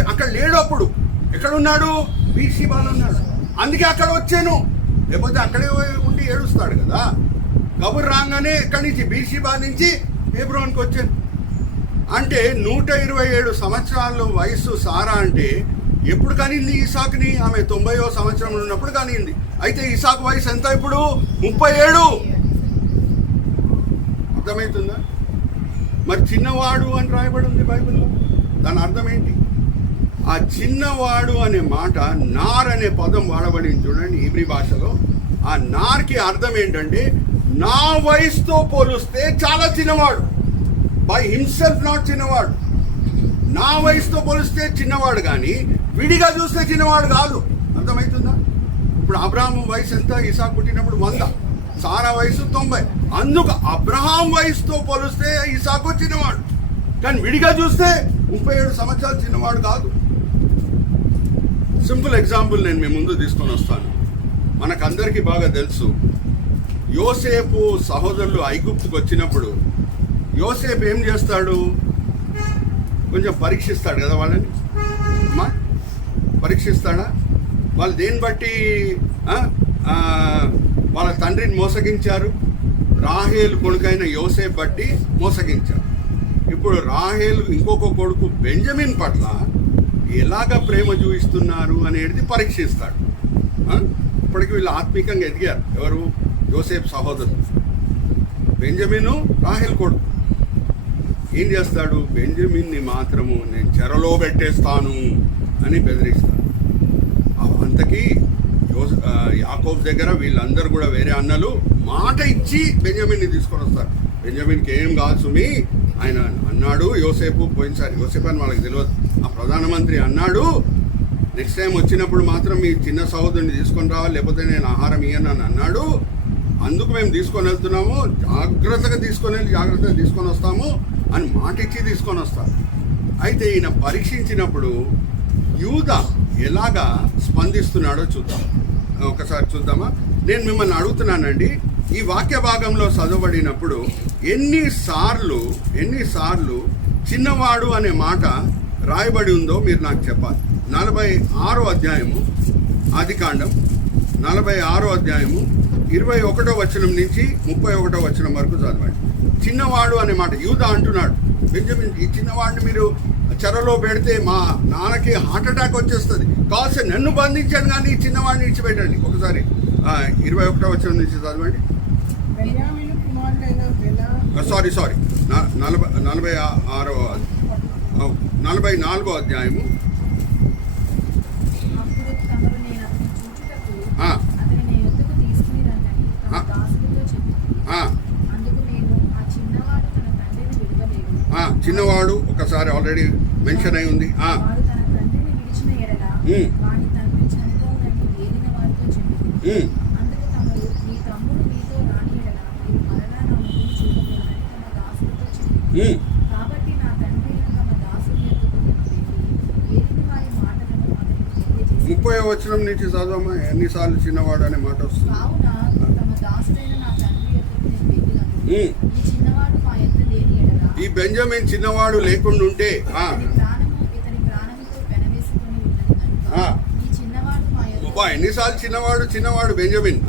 అక్కడ లేడు. అప్పుడు ఎక్కడ ఉన్నాడు? బీర్షిబాలో ఉన్నాడు. అందుకే అక్కడ వచ్చాను, లేకపోతే అక్కడే ఉండి ఏడుస్తాడు కదా. కబురు రాగానే ఎక్కడి నుంచి? బీర్షిబా నుంచి హెబ్రోన్కి వచ్చాను. అంటే 127 సంవత్సరాల వయసు సారా అంటే ఎప్పుడు కనింది ఇసాక్ని? ఆమె 90వ సంవత్సరంలో ఉన్నప్పుడు కనింది. అయితే ఇసాక్ వయసు ఎంత ఇప్పుడు? 37. అర్థమవుతుందా? మరి చిన్నవాడు అని రాయబడి ఉంది బైబిల్లో. దాని అర్థం ఏంటి? ఆ చిన్నవాడు అనే మాట నార్ అనే పదం వాడబడింది చూడండి హీబ్రీ భాషలో. ఆ నార్కి అర్థం ఏంటంటే నా వయసుతో పోలిస్తే చాలా చిన్నవాడు. బై హిమ్సెల్ఫ్ నాట్ చిన్నవాడు. నా వయసుతో పోలిస్తే చిన్నవాడు, కానీ విడిగా చూస్తే చిన్నవాడు కాదు. అర్థమవుతుందా? ఇప్పుడు అబ్రహాం వయసు ఎంత? ఇసాక్ పుట్టినప్పుడు 100, సారా వయసు 90. అందుకు అబ్రహాం వయసుతో పోలిస్తే ఇసాకు చిన్నవాడు, కానీ విడిగా చూస్తే 37 సంవత్సరాలు చిన్నవాడు కాదు. సింపుల్ ఎగ్జాంపుల్ నేను మీ ముందు తీసుకొని వస్తాను. మనకందరికీ బాగా తెలుసు, యోసేపు సహోదరులు ఐగుప్తుకు వచ్చినప్పుడు యోసేపు ఏం చేస్తాడు? కొంచెం పరీక్షిస్తాడు కదా వాళ్ళని. అమ్మా, పరీక్షిస్తాడా? వాళ్ళు దేన్ని బట్టి వాళ్ళ తండ్రిని మోసగించారు? రాహేలు కొడుకైన యోసేపు బట్టి మోసగించారు. ఇప్పుడు రాహేలు ఇంకొక కొడుకు బెంజమిన్ పట్ల ఎలాగ ప్రేమ చూపిస్తున్నారు అనేది పరీక్షిస్తాడు. ఇప్పటికి వీళ్ళు ఆత్మీకంగా ఎదిగారు. ఎవరు? యోసేపు సహోదరులు. బెంజమిను రాహేల్ కొడుకు. ఏం చేస్తాడు? బెంజమిన్ని మాత్రము నేను చెరలో పెట్టేస్తాను అని బెదిరిస్తాడు. అంతకీ యాకోబు దగ్గర వీళ్ళందరూ కూడా వేరే అన్నలు మాట ఇచ్చి బెంజమిన్ని తీసుకొని వస్తారు. బెంజమిన్కి ఏం కాదు సుమి, ఆయన అన్నాడు యోసేపు, పోయినసారి యోసేపు అని వాళ్ళకి తెలియదు, ఆ ప్రధానమంత్రి అన్నాడు నెక్స్ట్ టైం వచ్చినప్పుడు మాత్రం మీ చిన్న సహోదరుని తీసుకొని రావాలి, లేకపోతే నేను ఆహారం ఇయ్యనని అన్నాడు. అందుకు మేము తీసుకొని వెళ్తున్నాము, జాగ్రత్తగా తీసుకొని వస్తాము అని మాట ఇచ్చి తీసుకొని వస్తారు. అయితే ఈయన పరీక్షించినప్పుడు యూదా ఎలాగా స్పందిస్తున్నాడో చూద్దాం. ఒకసారి చూద్దామా? నేను మిమ్మల్ని అడుగుతున్నానండి, ఈ వాక్య భాగంలో చదవబడినప్పుడు ఎన్నిసార్లు చిన్నవాడు అనే మాట రాయబడి ఉందో మీరు నాకు చెప్పాలి. 46వ అధ్యాయము ఆదికాండం 46వ అధ్యాయము 21వ వచనం నుంచి 31వ వచనం వరకు చదవండి. చిన్నవాడు అనే మాట యూదా అంటున్నాడు, బెంజమిన్ ఈ చిన్నవాడిని మీరు చెరలో పెడితే మా నాన్నకి హార్ట్ అటాక్ వచ్చేస్తుంది, కాల్సి నన్ను బంధించాను కానీ ఈ చిన్నవాడిని ఇచ్చిపెట్టండి. ఒకసారి 21వ వచనం నుంచి చదవండి. సారీ 44వ అధ్యాయము. చిన్నవాడు ఒకసారి ఆల్రెడీ మెన్షన్ అయి ఉంది. కాబట్టి నా తండ్రి తమ దాసుని యొద్దకు 30వ వచనం నుంచి చదవమ్మా. ఎన్నిసార్లు చిన్నవాడు అనే మాట వస్తుంది? కావున తమ దాసుడైన నా తండ్రి యొద్దకు నేను వెళ్ళినప్పుడు ఈ చిన్నవాడు మా యొద్ద లేని ఎడల, ఈ బెంజమిన్ చిన్నవాడు లేకుండా ఉంటే ఇతని ప్రాణముతో పెనవేసుకొని ఉన్నది కనుక ఈ చిన్నవాడు మా యొద్ద ఎన్నిసార్లు చిన్నవాడు బెంజమిన్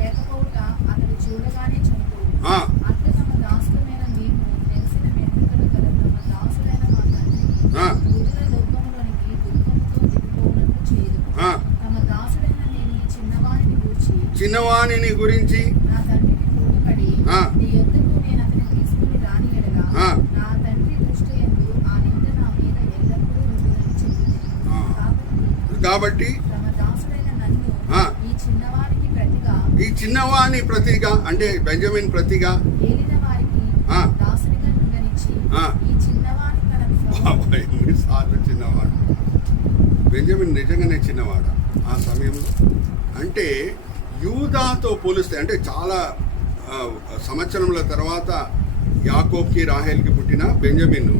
లేకపోవుట అతడు చూడగానే చనిపోవు. అట్లు తమ దాసులమైన మేము తెలిసిన వెంట్రుకలు గల తమ దాసుడైన మా తండ్రి వృద్ధుల లోకములోనికి దుఃఖంతో దిగిపోవునట్లు చేయదు. తమ దాసుడైన నేను ఈ చిన్నవానిని గురించి నా తండ్రికి పూనుపడి నీ యొద్దకు నేను అతని తీసుకుని రాని ఎడల నా తండ్రి దృష్టి యందు ఆ నింద నా మీద ఎల్లప్పుడూ ఉంటుందని చెప్పింది. కాబట్టి తమ దాసుడైన నన్ను ఈ చిన్నవాని ప్రతిగా అంటే బెంజమిన్ ప్రతిగా ఏలిన వారికి దాసునిగా ఉండనిచ్చి ఈ చిన్నవాని తన ఎన్నిసార్లు చిన్నవాడు బెంజమిన్ నిజంగానే చిన్నవాడు ఆ సమయంలో. అంటే యూదాతో పోలిస్తే, అంటే చాలా సంవత్సరముల తర్వాత యాకోబ్కి రాహేల్కి పుట్టిన బెంజమిన్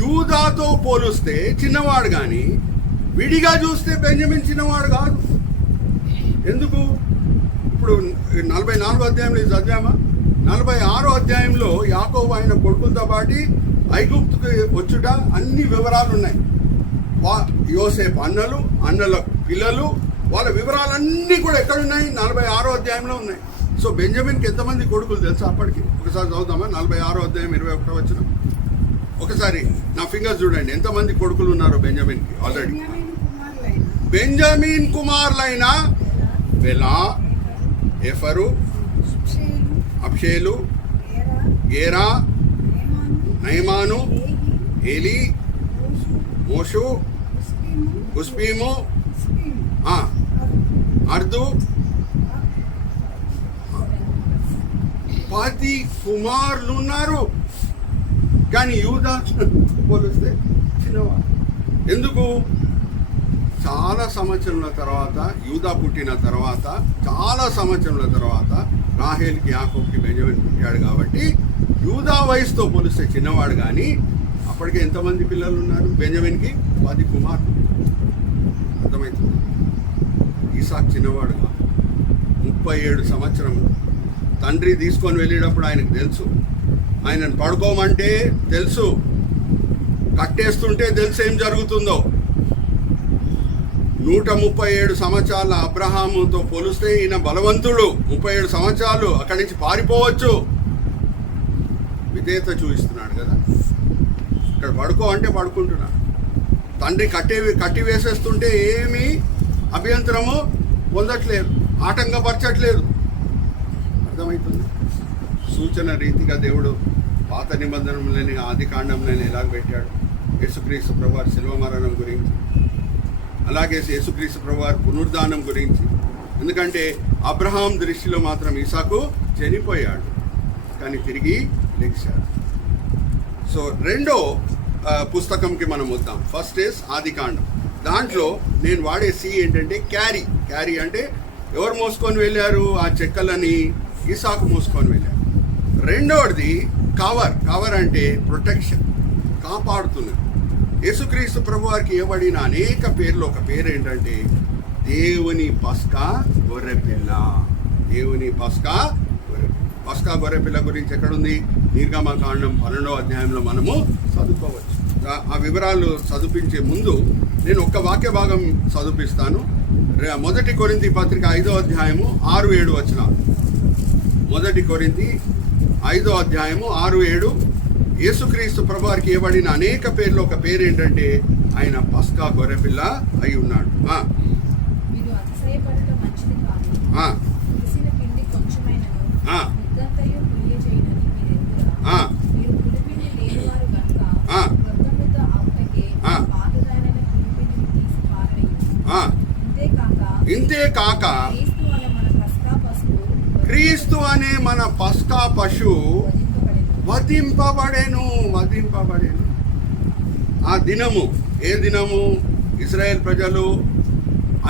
యూదాతో పోలిస్తే చిన్నవాడు, కానీ విడిగా చూస్తే బెంజమిన్ చిన్నవాడు కాదు. ఎందుకు? ఇప్పుడు 44వ అధ్యాయంలో చదివామా? 46వ అధ్యాయంలో యాకోబు ఆయన కొడుకులతో పాటు ఐగుప్తుకు వచ్చుట అన్ని వివరాలు ఉన్నాయి. యోసేపు అన్నల పిల్లలు, వాళ్ళ వివరాలన్నీ కూడా ఎక్కడున్నాయి? 46వ అధ్యాయంలో ఉన్నాయి. సో బెంజమిన్కి ఎంతమంది కొడుకులు తెలుసా అప్పటికి? ఒకసారి చదువుతామా? 46వ అధ్యాయం 21వ వచనం. ఒకసారి నా ఫింగర్స్ చూడండి, ఎంతమంది కొడుకులు ఉన్నారో బెంజమిన్కి. ఆల్రెడీ బెంజమిన్ కుమారులైన బెలా, ఎఫరు, అబ్షేలు, గేరా, నయమాను, ఏలి, మోషు, ఉస్పీము, అర్దు, 10 కుమారులు ఉన్నారు. కానీ యూదా పోలిస్తే చిన్నవాడు. ఎందుకు? చాలా సంవత్సరాల తర్వాత, యూదా పుట్టిన తర్వాత చాలా సంవత్సరాల తర్వాత రాహేల్కి యాకోబ్కి బెంజమిన్ పుట్టాడు కాబట్టి యూదా వయసుతో పోలిస్తే చిన్నవాడు. కానీ అప్పటికే ఎంతమంది పిల్లలు ఉన్నారు బెంజమిన్కి? 10 కుమారులు. అర్థమవుతుంది? ఈసాక్ చిన్నవాడు కాదు. 37 సంవత్సరములు తండ్రి తీసుకొని వెళ్ళేటప్పుడు ఆయనకు తెలుసు, ఆయనను పడుకోమంటే తెలుసు, కట్టేస్తుంటే తెలుసు ఏం జరుగుతుందో. 137 సంవత్సరాల అబ్రహాముతో పోలిస్తే ఈయన బలవంతుడు. 37 సంవత్సరాలు అక్కడి నుంచి పారిపోవచ్చు, విధేయత చూపిస్తున్నాడు కదా. ఇక్కడ పడుకో అంటే పడుకుంటున్నాడు. తండ్రి కట్టి వేసేస్తుంటే ఏమీ అభ్యంతరము పొందట్లేదు, ఆటంకపరచట్లేదు. అర్థమవుతుంది. సూచన రీతిగా దేవుడు పాత నిబంధనలని ఆది కాండంలోని ఎలాగ పెట్టాడు. యేసుక్రీస్తు ప్రభువారి శిలువ మరణం గురించి, అలాగే యేసుక్రీస్తు ప్రభువారి పునరుద్ధానం గురించి. ఎందుకంటే అబ్రహాం దృష్టిలో మాత్రం ఇసాకు చనిపోయాడు, కానీ తిరిగి లెగిశాడు. సో రెండో పుస్తకంకి మనం వద్దాం. ఫస్ట్ ఇస్ ఆది కాండం. దాంట్లో నేను వాడే సి ఏంటంటే క్యారీ అంటే ఎవరు మోసుకొని వెళ్ళారు ఆ చెక్కలని? ఇసాకు మోసుకొని వెళ్ళారు. రెండవది కవర్ అంటే ప్రొటెక్షన్, కాపాడుతున్నారు. యేసుక్రీస్తు ప్రభువారికి ఇవ్వబడిన అనేక పేర్లు ఒక పేరు ఏంటంటే దేవుని పస్కా గొర్రెపిల్ల. దేవుని పస్కా గొర్రెపిల్ల గురించి ఎక్కడుంది? నిర్గమకాండం 12వ అధ్యాయంలో మనము చదువుకోవచ్చు. ఆ వివరాలు చదివించే ముందు నేను ఒక్క వాక్య భాగం చదివిస్తాను. 1 కొరింథీ పత్రిక 5వ అధ్యాయము 6-7 వచనాలు. 1 కొరింథీ 5వ అధ్యాయము 6-7. యేసుక్రీస్తు ప్రభువారికి ఇవ్వబడిన అనేక పేర్లు ఒక పేరు ఏంటంటే ఆయన పస్కా గొర్రెపిల్ల అయి ఉన్నాడు. మీరు అతిశయపడుట మంచిది కాదు. పులిసిన పిండి కొంచెమైనను ముద్దంతయు పులియజేయునని మీరెరుగురా. మీరు పులిపిండి లేనివారు గనుక క్రొత్త ముద్ద అవుటకే పాతదైన పులిపిండిని తీసి పారవేయును. ఇంతేకాక క్రీస్తు అనే మన పస్కా పశువు వధింపబడెను. ఆ దినము ఏ దినము? ఇశ్రాయేల్ ప్రజలు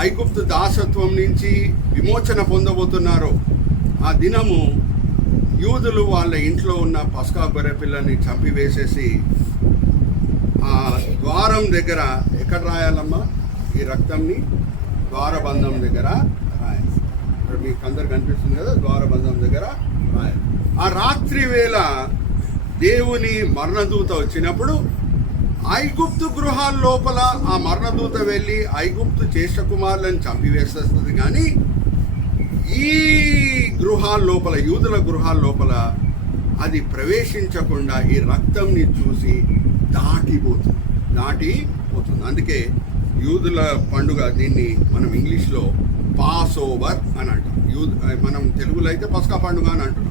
ఐగుప్తు దాసత్వం నుంచి విమోచన పొందబోతున్నారు. ఆ దినము యూదులు వాళ్ళ ఇంట్లో ఉన్న పస్కా గొర్రె పిల్లని చంపివేసేసి ఆ ద్వారం దగ్గర ఎక్కడ రాయాలమ్మా? ఈ రక్తంని ద్వారబంధం దగ్గర రాయాలి. ఇక్కడ మీకు అందరు కనిపిస్తుంది కదా, ద్వారబంధం దగ్గర రాయాలి. ఆ రాత్రి వేళ దేవుని మరణదూత వచ్చినప్పుడు ఐగుప్తు గృహాల లోపల ఆ మరణదూత వెళ్ళి ఐగుప్తు జ్యేష్ఠ కుమారులను చంపివేసేస్తుంది. కానీ ఈ గృహాల లోపల, యూదుల గృహాల లోపల అది ప్రవేశించకుండా ఈ రక్తంని చూసి దాటిపోతుంది. అందుకే యూదుల పండుగ, దీన్ని మనం ఇంగ్లీష్లో పాస్ ఓవర్ అని అంటాం. మనం తెలుగులో అయితే పస్కా పండుగ అని అంటున్నాం.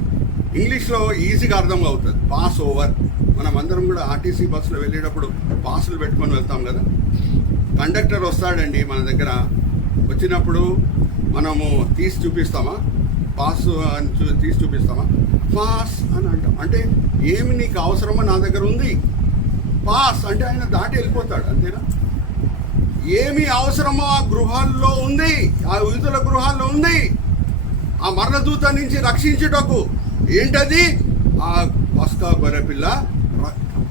ఇంగ్లీష్లో ఈజీగా అర్థం అవుతుంది పాస్ ఓవర్. మనం అందరం కూడా ఆర్టీసీ బస్సులో వెళ్ళేటప్పుడు పాసులు పెట్టుకొని వెళ్తాం కదా. కండక్టర్ వస్తాడండి మన దగ్గర, వచ్చినప్పుడు మనము తీసి చూపిస్తామా? పాస్ అని తీసి చూపిస్తామా? పాస్ అని అంటాం. అంటే ఏమి నీకు అవసరమో నా దగ్గర ఉంది. పాస్ అంటే ఆయన దాటి వెళ్ళిపోతాడు, అంతేనా? ఏమి అవసరమో ఆ గృహాల్లో ఉంది, ఆ యూదుల గృహాల్లో ఉంది. ఆ మరణదూత నుంచి రక్షించుటకు ఏంటది? ఆ పస్కా గొర్రెపిల్ల రక్తం.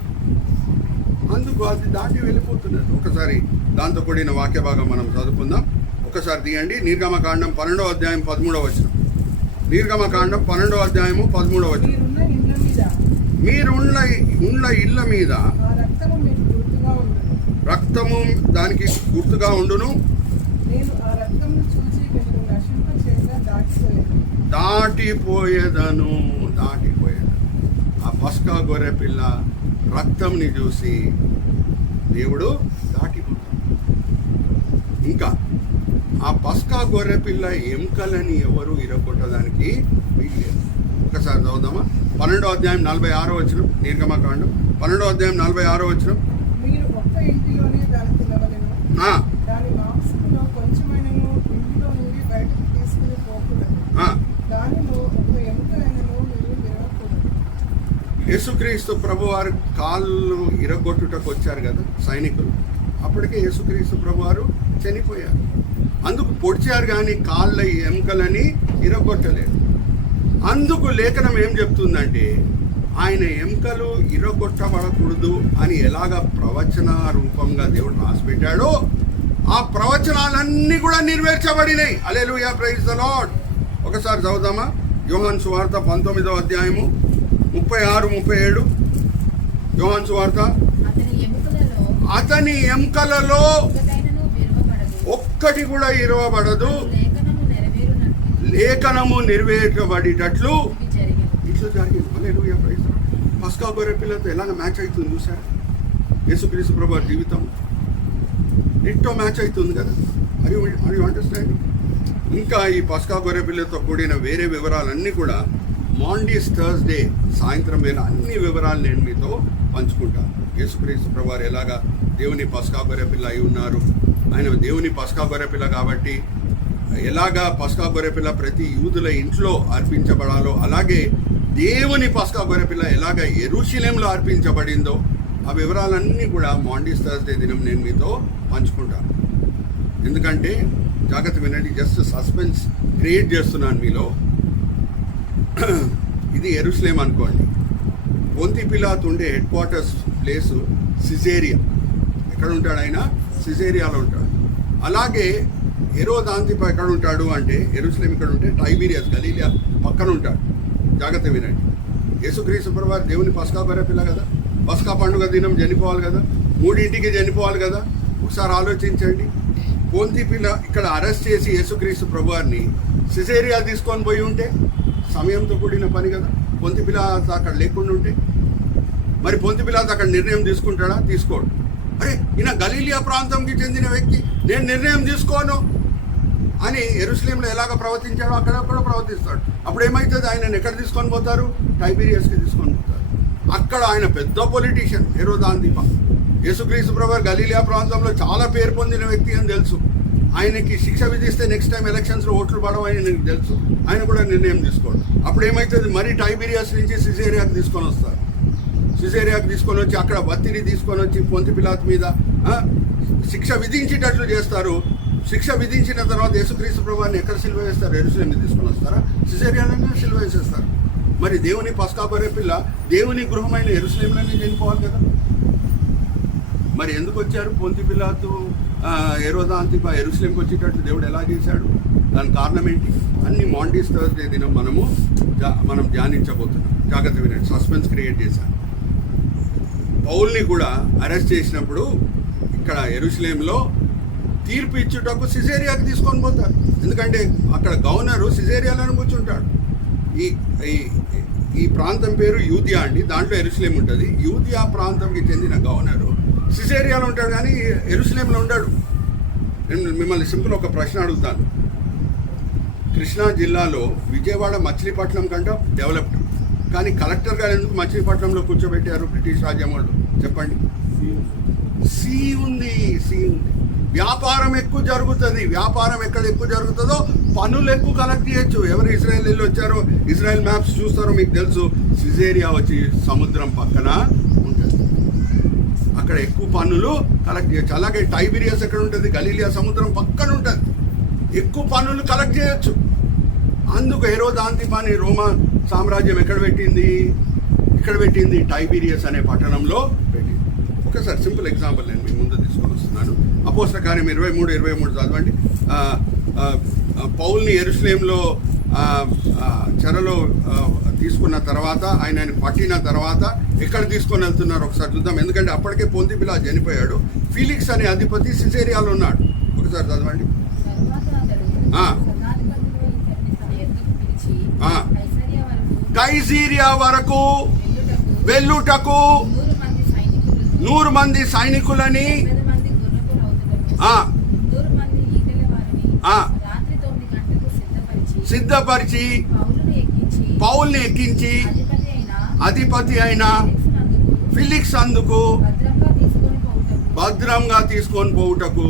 అందుకు అది దాటి వెళ్ళిపోతున్నది. ఒకసారి దాంతో కూడిన వాక్య భాగం మనం చదువుకుందాం. ఒకసారి తీయండి. నిర్గమకాండం 12వ అధ్యాయం 13వ వచనం. నిర్గమకాండం 12వ అధ్యాయము 13వ వచనం. మీరున్న ఇళ్ళ మీద రక్తము దానికి గుర్తుగా ఉండును. దాటిపోయేదను. ఆ పస్కా గొర్రె పిల్ల రక్తంని చూసి దేవుడు దాటిపోతాడు. ఇంకా ఆ పస్కా గొర్రె పిల్ల ఎముకలని ఎవరు ఇరగొట్టడానికి వీల్లేదు. ఒకసారి చదువుదామా? 12వ అధ్యాయం 46వ వచనం. నిర్గమకాండం 12వ అధ్యాయం 46వ వచనం. మీరు ఒక్క ఇంటిలోనే దాన్ని తినవలెను. దాని మాంసములో కొంచెమైనను ఇంటిలో నుండి బయటకు తీసుకుని పోకూడదు. దానిలో ఒక ఎముకైనను మీరు విరగకూడదు. యేసుక్రీస్తు ప్రభువారు కాళ్ళు ఇరగొట్టుటకు వచ్చారు కదా సైనికులు. అప్పటికే యేసుక్రీస్తు ప్రభువారు చనిపోయారు. అందుకు పొడిచారు, కానీ కాళ్ళ ఎముకలని ఇరగొట్టలేదు. అందుకు లేఖనం ఏం చెప్తుందంటే ఆయన ఎముకలు ఇరగొట్టబడకూడదు అని ఎలాగ ప్రవచన రూపంగా దేవుడు రాసిపెట్టాడో ఆ ప్రవచనాలన్నీ కూడా నెరవేర్చబడినాయి. హల్లెలూయా, ప్రైజ్ ద లార్డ్. ఒకసారి చదువుదామా? యోహాను సువార్త 19వ అధ్యాయము 36-37. యోహాను సువార్త. అతని ఎముకలలో ఒక్కటి కూడా ఇరవబడదు, లేఖనము నెరవేర్చబడేటట్లు ఇట్లా జరిగింది. హల్లెలూయా, ప్రైజ్ ది లార్డ్. పస్కా గొర్రె పిల్లతో ఎలాగ మ్యాచ్ అవుతుంది చూసారా? యేసుక్రీస్తు ప్రభువు జీవితం డిట్టో మ్యాచ్ అవుతుంది కదా. అది అండర్స్టాండ్. ఇంకా ఈ పస్కా గొర్రె పిల్లతో కూడిన వేరే వివరాలన్నీ కూడా మాండీస్ థర్స్డే సాయంత్రం వేళ అన్ని వివరాలు నేను మీతో పంచుకుంటాను. యేసుక్రీస్తు ప్రభువారు ఎలాగా దేవుని పస్కా గొర్రె పిల్ల అయి ఉన్నారు, ఆయన దేవుని పస్కా గొర్రె పిల్ల కాబట్టి ఎలాగా పస్కా గొర్రె పిల్ల ప్రతి యూదుల ఇంట్లో అర్పించబడాలో, అలాగే దేవుని పస్కా గొర్రె పిల్ల ఎలాగ యెరూషలేములో అర్పించబడిందో ఆ వివరాలన్నీ కూడా మాండీస్ థర్స్డే దినం నేను మీతో పంచుకుంటాను. ఎందుకంటే జాగ్రత్త వినండి, జస్ట్ సస్పెన్స్ క్రియేట్ చేస్తున్నాను మీలో. ఇది యెరూషలేం అనుకోండి. పొంతి పిలాతు ఉండే హెడ్ క్వార్టర్స్ ప్లేసు సిజేరియా. ఎక్కడ ఉంటాడు ఆయన? సిజేరియాలో ఉంటాడు. అలాగే హెరోద్ అంతిపా ఎక్కడ ఉంటాడు అంటే యెరూషలేం ఇక్కడ ఉంటే టైబీరియస్ గలీలియా పక్కన ఉంటాడు. జాగ్రత్త వినండి. యేసుక్రీస్తు ప్రభువారు దేవుని పస్కా గొర్రె పిల్ల కదా, పస్కా పండుగ దినం చనిపోవాలి కదా, 3ంటికి చనిపోవాలి కదా. ఒకసారి ఆలోచించండి. పొంతి పిల్ల ఇక్కడ అరెస్ట్ చేసి యేసుక్రీస్తు ప్రభువారిని సిజేరియా తీసుకొని పోయి ఉంటే సమయంతో కూడిన పని కదా. పొంతి పిలాతు అక్కడ లేకుండా ఉంటే మరి పొంతి పిలాతు అక్కడ నిర్ణయం తీసుకుంటాడా? తీసుకోడు. అరే ఈయన గలీలియా ప్రాంతంకి చెందిన వ్యక్తి, నేను నిర్ణయం తీసుకోను అని యెరూషలేంలో ఎలాగ ప్రవర్తించాడో అక్కడక్కడ ప్రవర్తిస్తాడు. అప్పుడు ఏమవుతుంది? ఆయనను ఎక్కడ తీసుకొని పోతారు? టైబీరియస్కి తీసుకొని పోతారు. అక్కడ ఆయన పెద్ద పొలిటీషియన్ హెరోద్ అంతిపా. యేసుక్రీస్తు ప్రభువారు గలీలియా ప్రాంతంలో చాలా పేరు పొందిన వ్యక్తి అని తెలుసు. ఆయనకి శిక్ష విధిస్తే నెక్స్ట్ టైం ఎలక్షన్స్లో ఓట్లు పడవని నాకు తెలుసు. ఆయన కూడా నిర్ణయం తీసుకోడు. అప్పుడు ఏమవుతుంది? మరి టైబీరియస్ నుంచి సిజేరియాకి తీసుకొని వస్తారు. సిజేరియాకి తీసుకొని వచ్చి అక్కడ ఒత్తిడి తీసుకొని వచ్చి పొంతి పిలాతు మీద శిక్ష విధించేటట్లు చేస్తారు. శిక్ష విధించిన తర్వాత యేసుక్రీస్తు ప్రభువారిని ఎక్కడ సిలువ వేస్తారు? యెరూషలేంకి తీసుకొని వస్తారా? సిజేరియాలోనే సిలువ వేసేస్తారు. మరి దేవుని పస్కా గొర్రె పిల్ల దేవుని గృహమైన యెరూషలేంలోనే చనిపోవాలి కదా. మరి ఎందుకు వచ్చారు పొంతి పిలాతు హెరోద్ అంతిపా యెరూషలేంకి వచ్చేటట్లు దేవుడు ఎలా చేశాడు? దాని కారణం ఏంటి? అన్ని మాండీస్ థర్స్డే దినం మనం ధ్యానించబోతున్నాం. జాగ్రత్త వినండి, సస్పెన్స్ క్రియేట్ చేశాను. పౌల్ని కూడా అరెస్ట్ చేసినప్పుడు ఇక్కడ యెరూషలేంలో తీర్పు ఇచ్చుటకు సిజేరియాకి తీసుకొని పోతారు. ఎందుకంటే అక్కడ గవర్నరు సిజేరియాలోనే కూర్చుంటాడు. ఈ ప్రాంతం పేరు యూదియా అండి, దాంట్లో యెరూషలేం ఉంటుంది. యూదియా ప్రాంతంకి చెందిన గవర్నరు సిజేరియాలో ఉంటాడు కానీ యెరూషలేంలో ఉంటాడు. నేను మిమ్మల్ని సింపుల్ ఒక ప్రశ్న అడుగుతాను. కృష్ణా జిల్లాలో విజయవాడ మచిలీపట్నం కంటే డెవలప్డ్, కానీ కలెక్టర్ గారు ఎందుకు మచిలీపట్నంలో కూర్చోబెట్టారు బ్రిటిష్ రాజ్యం వాళ్ళు? చెప్పండి. సీ ఉంది. వ్యాపారం ఎక్కువ జరుగుతుంది. వ్యాపారం ఎక్కడ ఎక్కువ జరుగుతుందో పనులు ఎక్కువ కలెక్ట్ చేయొచ్చు. ఎవరు ఇజ్రాయెల్ వెళ్ళి వచ్చారో ఇజ్రాయెల్ మ్యాప్స్ చూస్తారో మీకు తెలుసు. సిజేరియా వచ్చి సముద్రం పక్కన ఉంటుంది. అక్కడ ఎక్కువ పన్నులు కలెక్ట్ చేయొచ్చు. అలాగే టైబీరియస్ ఎక్కడ ఉంటుంది? గలీలియా సముద్రం పక్కన ఉంటుంది. ఎక్కువ పన్నులు కలెక్ట్ చేయొచ్చు. అందుకు హెరోద్ అంతిపాని రోమా సామ్రాజ్యం ఎక్కడ పెట్టింది? టైబీరియస్ అనే పట్టణంలో పెట్టింది. ఒకసారి సింపుల్ ఎగ్జాంపుల్ నేను మీ ముందు తీసుకొని వస్తున్నాను. అపోస్తల కార్యం 23 చదవండి. పౌల్ని యెరూషలేంలో చెరలో తీసుకున్న తర్వాత, ఆయనని పట్టిన తర్వాత ఎక్కడ తీసుకొని వెళ్తున్నారు ఒకసారి చూద్దాం. ఎందుకంటే అప్పటికే పొంతి పిలాతు చనిపోయాడు. ఫీలిక్స్ అనే అధిపతి సిజేరియాలో ఉన్నాడు. ఒకసారి చదవండి. కైసరియా వరకు వెళ్ళుటకు 100 మంది సైనికులని సిద్ధపరిచి పౌల్ని ఎక్కించి అధిపతి అయిన ఫిలిక్స్ అందుకు భద్రంగా తీసుకొని పోవుటకు.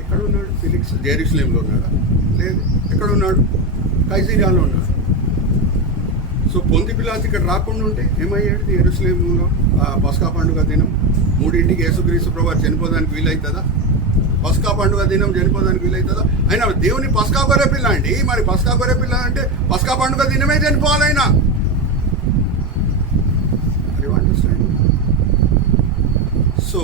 ఎక్కడ ఉన్నాడు ఫిలిక్స్? జెరూసలేంలో ఉన్నాడా? లేదు. ఎక్కడ ఉన్నాడు? కైసరియాలో ఉన్నాడు. సో పొంతి పిలాతు ఇక్కడ రాకుండా ఉంటే ఏమయ్యాడు? యెరూషలేంలో పస్కా పండుగ దినం 3ంటికి యేసుక్రీస్తు ప్రభువారు చనిపోదానికి వీలవుతుందా? పస్కా పండుగ దినం చనిపోదానికి వీలవుతుందా? అయినా దేవుని పస్కా గొర్రె పిల్ల అండి. మరి పస్కా గొర్రె పిల్ల అంటే పస్కా పండుగ దినమే చనిపోవాలైనా. సో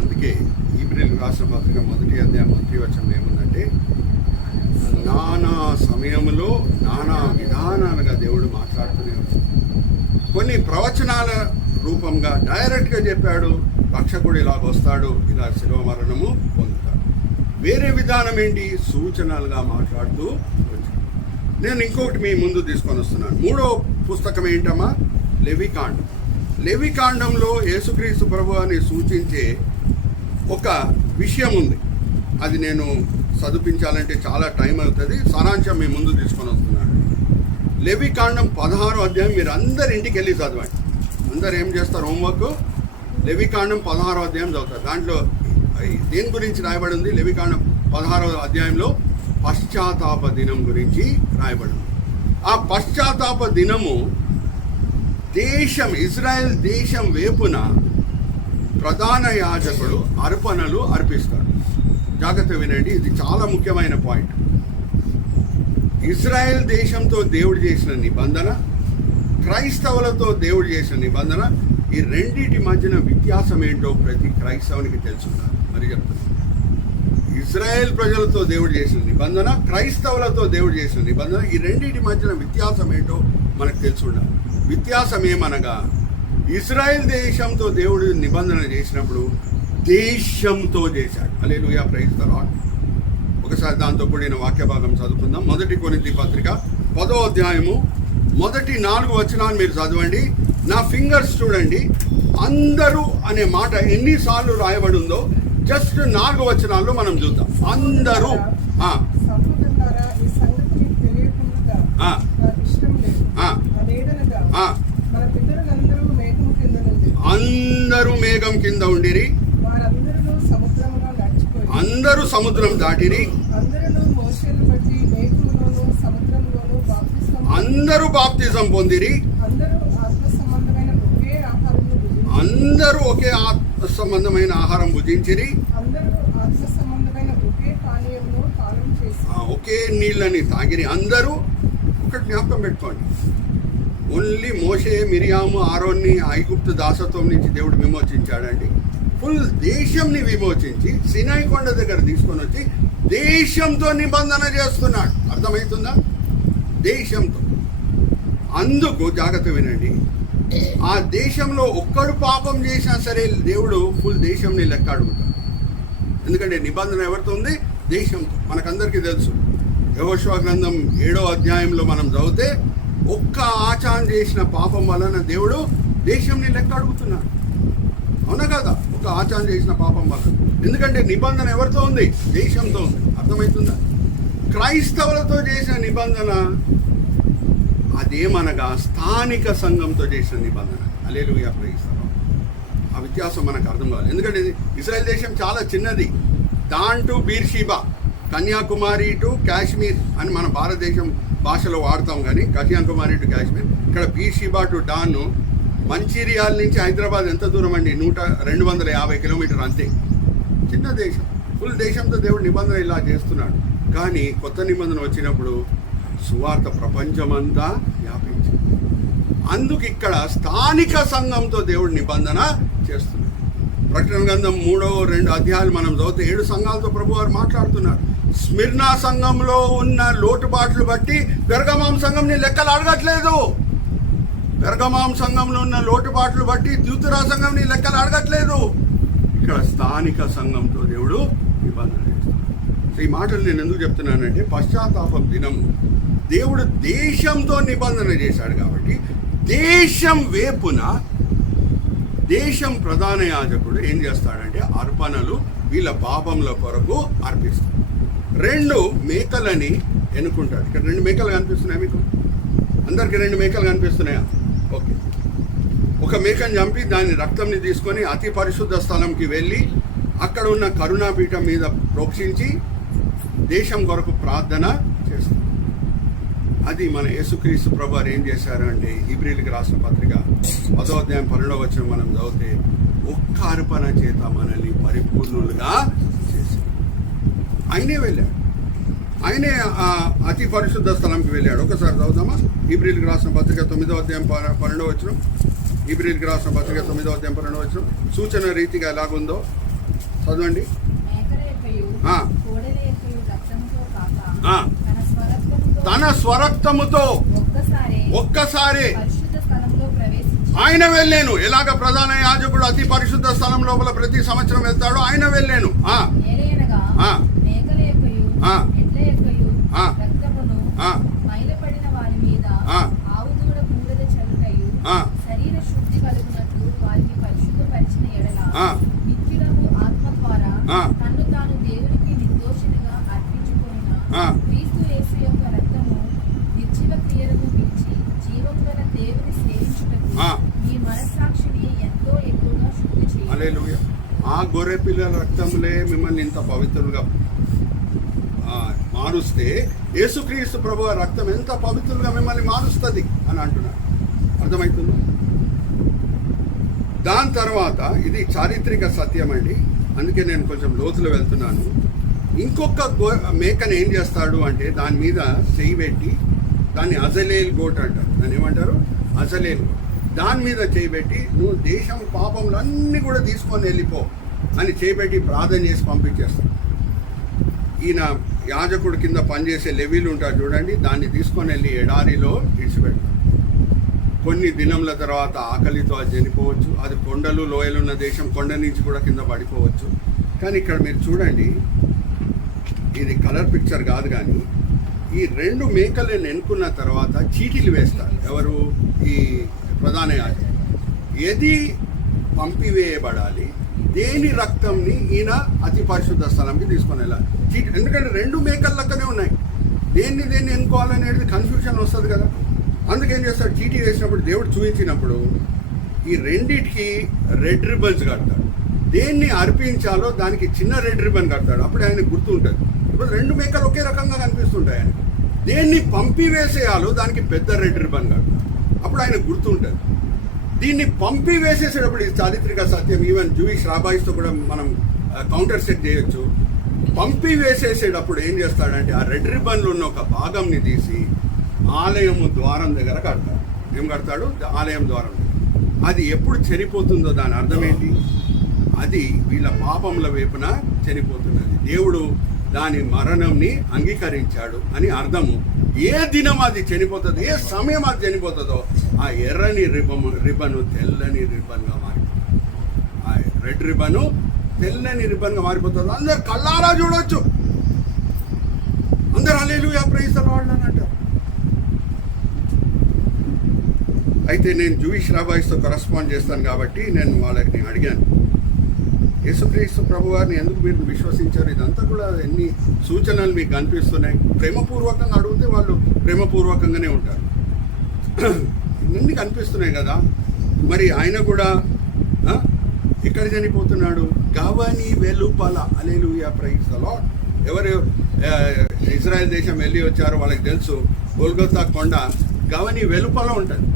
అందుకే హీబ్రీయులకు రాసిన పత్రిక 1వ అధ్యాయం 1వ వచనం ఏముందంటే, నానా సమయంలో నానా విధానాలుగా దేవుడు మాట్లాడుతూనే ఉన్నాడు. కొన్ని ప్రవచనాల రూపంగా డైరెక్ట్గా చెప్పాడు, రక్షకుడు ఇలాగ వస్తాడు, ఇలా శిలువ మరణము పొందుతాడు. వేరే విధానం ఏంటి? సూచనలుగా మాట్లాడుతూ వచ్చాడు. నేను ఇంకొకటి మీ ముందు తీసుకొని వస్తున్నాను. 3వ పుస్తకం ఏంటమ్మా? లెవికాండం. లెవికాండంలో యేసుక్రీస్తు ప్రభువుని సూచించే ఒక విషయం ఉంది. అది నేను చదివించాలంటే చాలా టైం అవుతుంది. సారాంశం మీ ముందు తీసుకొని వస్తున్నాను. లెవికాండం 16వ అధ్యాయం మీరు అందరు ఇంటికి వెళ్ళి చదవండి. అందరు ఏం చేస్తారు? హోంవర్క్. లెవికాండం 16వ అధ్యాయం చదువుతారు. దాంట్లో దేని గురించి రాయబడి ఉంది? లెవికాండం 16వ అధ్యాయంలో పశ్చాత్తాప దినం గురించి రాయబడి ఉంది. ఆ పశ్చాత్తాప దినము ఇజ్రాయెల్ దేశం వేపున ప్రధాన యాజకుడు అర్పణలు అర్పిస్తాడు. జాగ్రత్త వినండి, ఇది చాలా ముఖ్యమైన పాయింట్. ఇజ్రాయెల్ దేశంతో దేవుడు చేసిన నిబంధన, క్రైస్తవులతో దేవుడు చేసిన నిబంధన, ఈ రెండింటి మధ్యన వ్యత్యాసం ఏంటో ప్రతి క్రైస్తవునికి తెలుసున్నారు. మరి చెప్తున్నారు, ఇజ్రాయెల్ ప్రజలతో దేవుడు చేసిన నిబంధన, క్రైస్తవులతో దేవుడు చేసిన నిబంధన, ఈ రెండింటి మధ్యన వ్యత్యాసం ఏంటో మనకు తెలుసుండాలి. వ్యత్యాసం ఏమనగా, ఇజ్రాయెల్ దేశంతో దేవుడు నిబంధన చేసినప్పుడు దేశంతో చేశాడు. హల్లెలూయా, ప్రైజ్ ది లార్డ్. ఒకసారి దాంతో కూడిన వాక్య భాగం చదువుకుందాం. 1 కొరింథీ పత్రిక 10వ అధ్యాయము మొదటి 4 వచనాలు మీరు చదవండి. నా ఫింగర్స్ చూడండి. అందరూ అనే మాట ఎన్నిసార్లు రాయబడి ఉందో జస్ట్ 4 వచనాల్లో మనం చూద్దాం. అందరూ. సహోదరులారా, ఈ సంగతి మీకు తెలియకుండా నాకు ఇష్టం లేదు. అదేదనగా మన పితరులందరూ మేఘం కింద నుండి, అందరూ మేఘం కింద ఉండిరి, వారందరూ సముద్రంలో నడిచిపోయి, అందరూ సముద్రం దాటిరి, అందరూ మోషేను బట్టి మేఘములోను సముద్రంలోను అందరూ బాప్తిజం పొందిరి, అందరూ ఆత్మ సంబంధమైన ఒకే ఆహారము భుజించిరి, అందరూ ఒకే ఆత్మ సంబంధమైన ఆహారం భుజించిరి, అందరూ ఆత్మ సంబంధమైన ఒకే పానీయంలో పానం చేసి, ఒకే నీళ్ళని తాగిరి. అందరూ ఒకటి జ్ఞాపకం పెట్టుకోండి, ఓన్లీ మోషే, మిరియాము, ఆరోన్ని ఐగుప్తు దాసత్వం నుంచి దేవుడు విమోచించాడండి. ఫుల్ దేశంని విమోచించి సినాయి కొండ దగ్గర తీసుకొని వచ్చి దేశంతో నిబంధన చేస్తున్నాడు. అర్థమవుతుందా? దేశంతో. అందుకు జాగ్రత్త వినండి, ఆ దేశంలో ఒక్కడు పాపం చేసినా సరే దేవుడు ఫుల్ దేశంని లెక్క అడుగుతాడు. ఎందుకంటే నిబంధన ఎవరితో ఉంది? దేశంతో. మనకందరికీ తెలుసు. యెహోషువ గ్రంథం 7వ అధ్యాయంలో మనం చదివితే ఒక్క ఆచారం చేసిన పాపం వలన దేవుడు దేశంని లెక్క అడుగుతున్నాడు. అవునా కదా? ఒక ఆచారం చేసిన పాపం వలన. ఎందుకంటే నిబంధన ఎవరితో ఉంది? దేశంతో ఉంది. అర్థమవుతుందా? క్రైస్తవులతో చేసిన నిబంధన అదేమనగా స్థానిక సంఘంతో చేసిన నిబంధన. హల్లెలూయా, ప్రైజ్ ది లార్డ్. ఆ వ్యత్యాసం మనకు అర్థం కావాలి. ఎందుకంటే ఇజ్రాయెల్ దేశం చాలా చిన్నది. Dan to Beersheba, Kanyakumari to Kashmir అని మన భారతదేశం భాషలో వాడతాం, కానీ కన్యాకుమారి టు కాశ్మీర్. ఇక్కడ బీర్షీబా టు డాన్, మంచిర్యాల నుంచి హైదరాబాద్ ఎంత దూరం అండి? 250 కిలోమీటర్ అంతే. చిన్న దేశం. ఫుల్ దేశంతో దేవుడు నిబంధన ఇలా చేస్తున్నాడు. కానీ కొత్త నిబంధన వచ్చినప్పుడు సువార్త ప్రపంచమంతా వ్యాపించింది. అందుకు ఇక్కడ స్థానిక సంఘంతో దేవుడు నిబంధన చేస్తున్నాడు. ప్రకటన గ్రంథం 3-2 అధ్యాయాలు మనం చదివితే 7 సంఘాలతో ప్రభువారు మాట్లాడుతున్నారు. స్మిర్నా సంఘంలో ఉన్న లోటుబాట్లు బట్టి పెర్గమాం సంఘంని లెక్కలు అడగట్లేదు. పెర్గమాం సంఘంలో ఉన్న లోటుబాట్లు బట్టి ద్యూతురా సంఘంని లెక్కలు అడగట్లేదు. ఇక్కడ స్థానిక సంఘంతో దేవుడు నిబంధన చేస్తున్నాడు. ఈ మాటలు నేను ఎందుకు చెప్తున్నానంటే, పశ్చాత్తాపం దినము దేవుడు దేశంతో నిబంధన చేశాడు కాబట్టి దేశం వేపున దేశం ప్రధాన యాజకుడు ఏం చేస్తాడంటే అర్పణలు వీళ్ళ పాపముల కొరకు అర్పిస్తాడు. 2 మేకలని ఎన్నుకుంటాడు. ఇక్కడ 2 మేకలు కనిపిస్తున్నాయి మీకు అందరికి? 2 మేకలు కనిపిస్తున్నాయా? ఓకే. ఒక మేకను చంపి దాని రక్తంని తీసుకొని అతి పరిశుద్ధ స్థలంకి వెళ్ళి అక్కడ ఉన్న కరుణాపీఠం మీద ప్రోక్షించి దేశం కొరకు ప్రార్థన చేస్తాడు. అది మన యేసుక్రీస్తు ప్రభువారు ఏం చేశారు అంటే, హెబ్రీయులకు రాసిన పత్రిక 10వ అధ్యాయం 12వ వచనం మనం చదివితే ఒక్క అర్పణ చేత మనల్ని పరిపూర్ణులుగా చేశాడు. ఆయనే వెళ్ళాడు. ఆయనే అతి పరిశుద్ధ స్థలంకి వెళ్ళాడు. ఒకసారి చదువుదామా? హెబ్రీయులకు రాసిన పత్రిక 9వ అధ్యాయం 12వ వచనం. హెబ్రీయులకు రాసిన పత్రిక 9వ అధ్యాయం 12వ వచనం సూచన రీతిగా ఎలాగుందో చదవండి. మేకల యొక్కయు కోడెల యొక్కయు రక్తముతో కాక తన తన స్వరక్తముతో ఒక్కసారి పరిశుద్ధ స్థలంలో ప్రవేశించి ఆయన వెళ్ళాను. ఎలాగ ప్రధాన యాజకుడు అతి పరిశుద్ధ స్థలం లోపల ప్రతి సంవత్సరం వెళ్తాడో ఆయన వెళ్ళాను. ఏలయనగా ఆ. మేకల యొక్కయు ఆ. ఎడ్ల యొక్కయు ఆ. రక్తమును ఆ. మైలపడిన వారి మీద ఆ. ఆవు దూడ బూడిద చల్లుటయు ఆ. శరీర శుద్ధి కలుగునట్లు వారిని పరిశుద్ధపరిచిన ఎడల ఆ. నిత్యులకు ఆత్మ ద్వారా ఆ. తన్ను తాను దేవునికి నిర్దోషినిగా అర్పించుకొనిన ఆ. క్రీస్తు యేసు యొక్క రక్తము నిర్జీవ క్రియలను పిలిచి జీవము గల దేవుని సేవించుటకు ఆ. మీ మనస్సాక్షిని ఎంతో ఎక్కువగా శుద్ధి చేయాలి. హల్లెలూయా. ఆ గొర్రె పిల్లల రక్తములే మిమ్మల్ని ఇంత పవిత్రులుగా మారుస్తే యేసుక్రీస్తు ప్రభువు రక్తం ఎంత పవిత్రులుగా మిమ్మల్ని మారుస్తుంది అని అంటున్నాడు. అర్థమవుతుందా? దాని తర్వాత ఇది చారిత్రక సత్యం అండి, అందుకే నేను కొంచెం లోతులో వెళ్తున్నాను. ఇంకొక మేకను ఏం చేస్తాడు అంటే దాని మీద చెయ్యి పెట్టి, దాన్ని అజలేల్ గోట్ అంటారు. దాన్ని ఏమంటారు? అజలేల్ గోట్. దాని మీద చేయబెట్టి నువ్వు దేశం పాపంలో అన్నీ కూడా తీసుకొని వెళ్ళిపో అని చేయబెట్టి ప్రార్థన చేసి పంపించేస్తాడు. ఈయన యాజకుడు కింద పనిచేసే లెవీలు ఉంటారు చూడండి, దాన్ని తీసుకొని వెళ్ళి ఎడారిలో ఇడిచిపెడతాడు. కొన్ని దినముల తర్వాత ఆకలితో అది చనిపోవచ్చు. అది కొండలు లోయలు ఉన్న దేశం, కొండ నుంచి కూడా కింద పడిపోవచ్చు. కానీ ఇక్కడ మీరు చూడండి, ఇది కలర్ పిక్చర్ కాదు, కానీ ఈ 2 మేకలను ఎన్నుకున్న తర్వాత చీటీలు వేస్తారు. ఎవరు? ఈ ప్రధాన యాజకుడు. ఏది పంపివేయబడాలి, దేని రక్తంని ఈయన అతి పరిశుద్ధ స్థలంకి తీసుకొని వెళ్ళాలి. చీటీ, ఎందుకంటే 2 మేకల లెక్కనే ఉన్నాయి. దేన్ని ఎన్నుకోవాలనేది కన్ఫ్యూషన్ వస్తుంది కదా. అందుకేం చేస్తాడు? చీటీ వేసినప్పుడు దేవుడు చూపించినప్పుడు ఈ రెండిటికి రెడ్ రిబన్స్ కడతాడు. దేన్ని అర్పించాలో దానికి చిన్న రెడ్ రిబన్ కడతాడు. అప్పుడు ఆయన గుర్తు ఉంటుంది. ఇప్పుడు 2 మేకలు ఒకే రకంగా కనిపిస్తుంటాయి ఆయనకు. దేన్ని పంపివేసేయాలో దానికి పెద్ద రెడ్ రిబన్ కడతాడు. అప్పుడు ఆయన గుర్తు ఉంటుంది. దీన్ని పంపివేసేసేటప్పుడు ఇది చారిత్రక సత్యం. ఈవెన్ జూయిష్ రాబాయిస్తో కూడా మనం కౌంటర్ సెట్ చేయొచ్చు. పంపివేసేసేటప్పుడు ఏం చేస్తాడంటే ఆ రెడ్ రిబన్లో ఉన్న ఒక భాగంని తీసి ఆలయము ద్వారం దగ్గర కడతాడు. ఏం కడతాడు? ఆలయం ద్వారం దగ్గర. అది ఎప్పుడు చనిపోతుందో దాని అర్థం ఏంటి? అది వీళ్ళ పాపముల వైపున చనిపోతున్నది. దేవుడు దాని మరణంని అంగీకరించాడు అని అర్థము. ఏ దినం అది చనిపోతుందో, ఏ సమయం అది చనిపోతుందో ఆ ఎర్రని రిబను తెల్లని రిబన్గా మారిపోతుంది. ఆ రెడ్ రిబను తెల్లని రిబన్గా మారిపోతుంది. అందరు కళ్ళారా చూడవచ్చు. అందరు హల్లెలూయా ప్రైజ్ ది లార్డ్ అని అంటారు. అయితే నేను జూయిష్ రాబాయిస్తో కరస్పాండ్ చేస్తాను కాబట్టి నేను వాళ్ళని అడిగాను, యేసుక్రీస్తు ప్రభు వారిని ఎందుకు మీరు విశ్వసించారు? ఇదంతా కూడా ఎన్ని సూచనలు మీకు కనిపిస్తున్నాయి. ప్రేమపూర్వకంగా అడిగితే వాళ్ళు ప్రేమపూర్వకంగానే ఉంటారు. ఇన్ని కనిపిస్తున్నాయి కదా. మరి ఆయన కూడా ఎక్కడ చనిపోతున్నాడు? గవని వెలుపల. Hallelujah praise the Lord. ఎవరు ఇజ్రాయెల్ దేశం వెళ్ళి వచ్చారో వాళ్ళకి తెలుసు, గొల్గొతా కొండ గవని వెలుపల ఉంటుంది.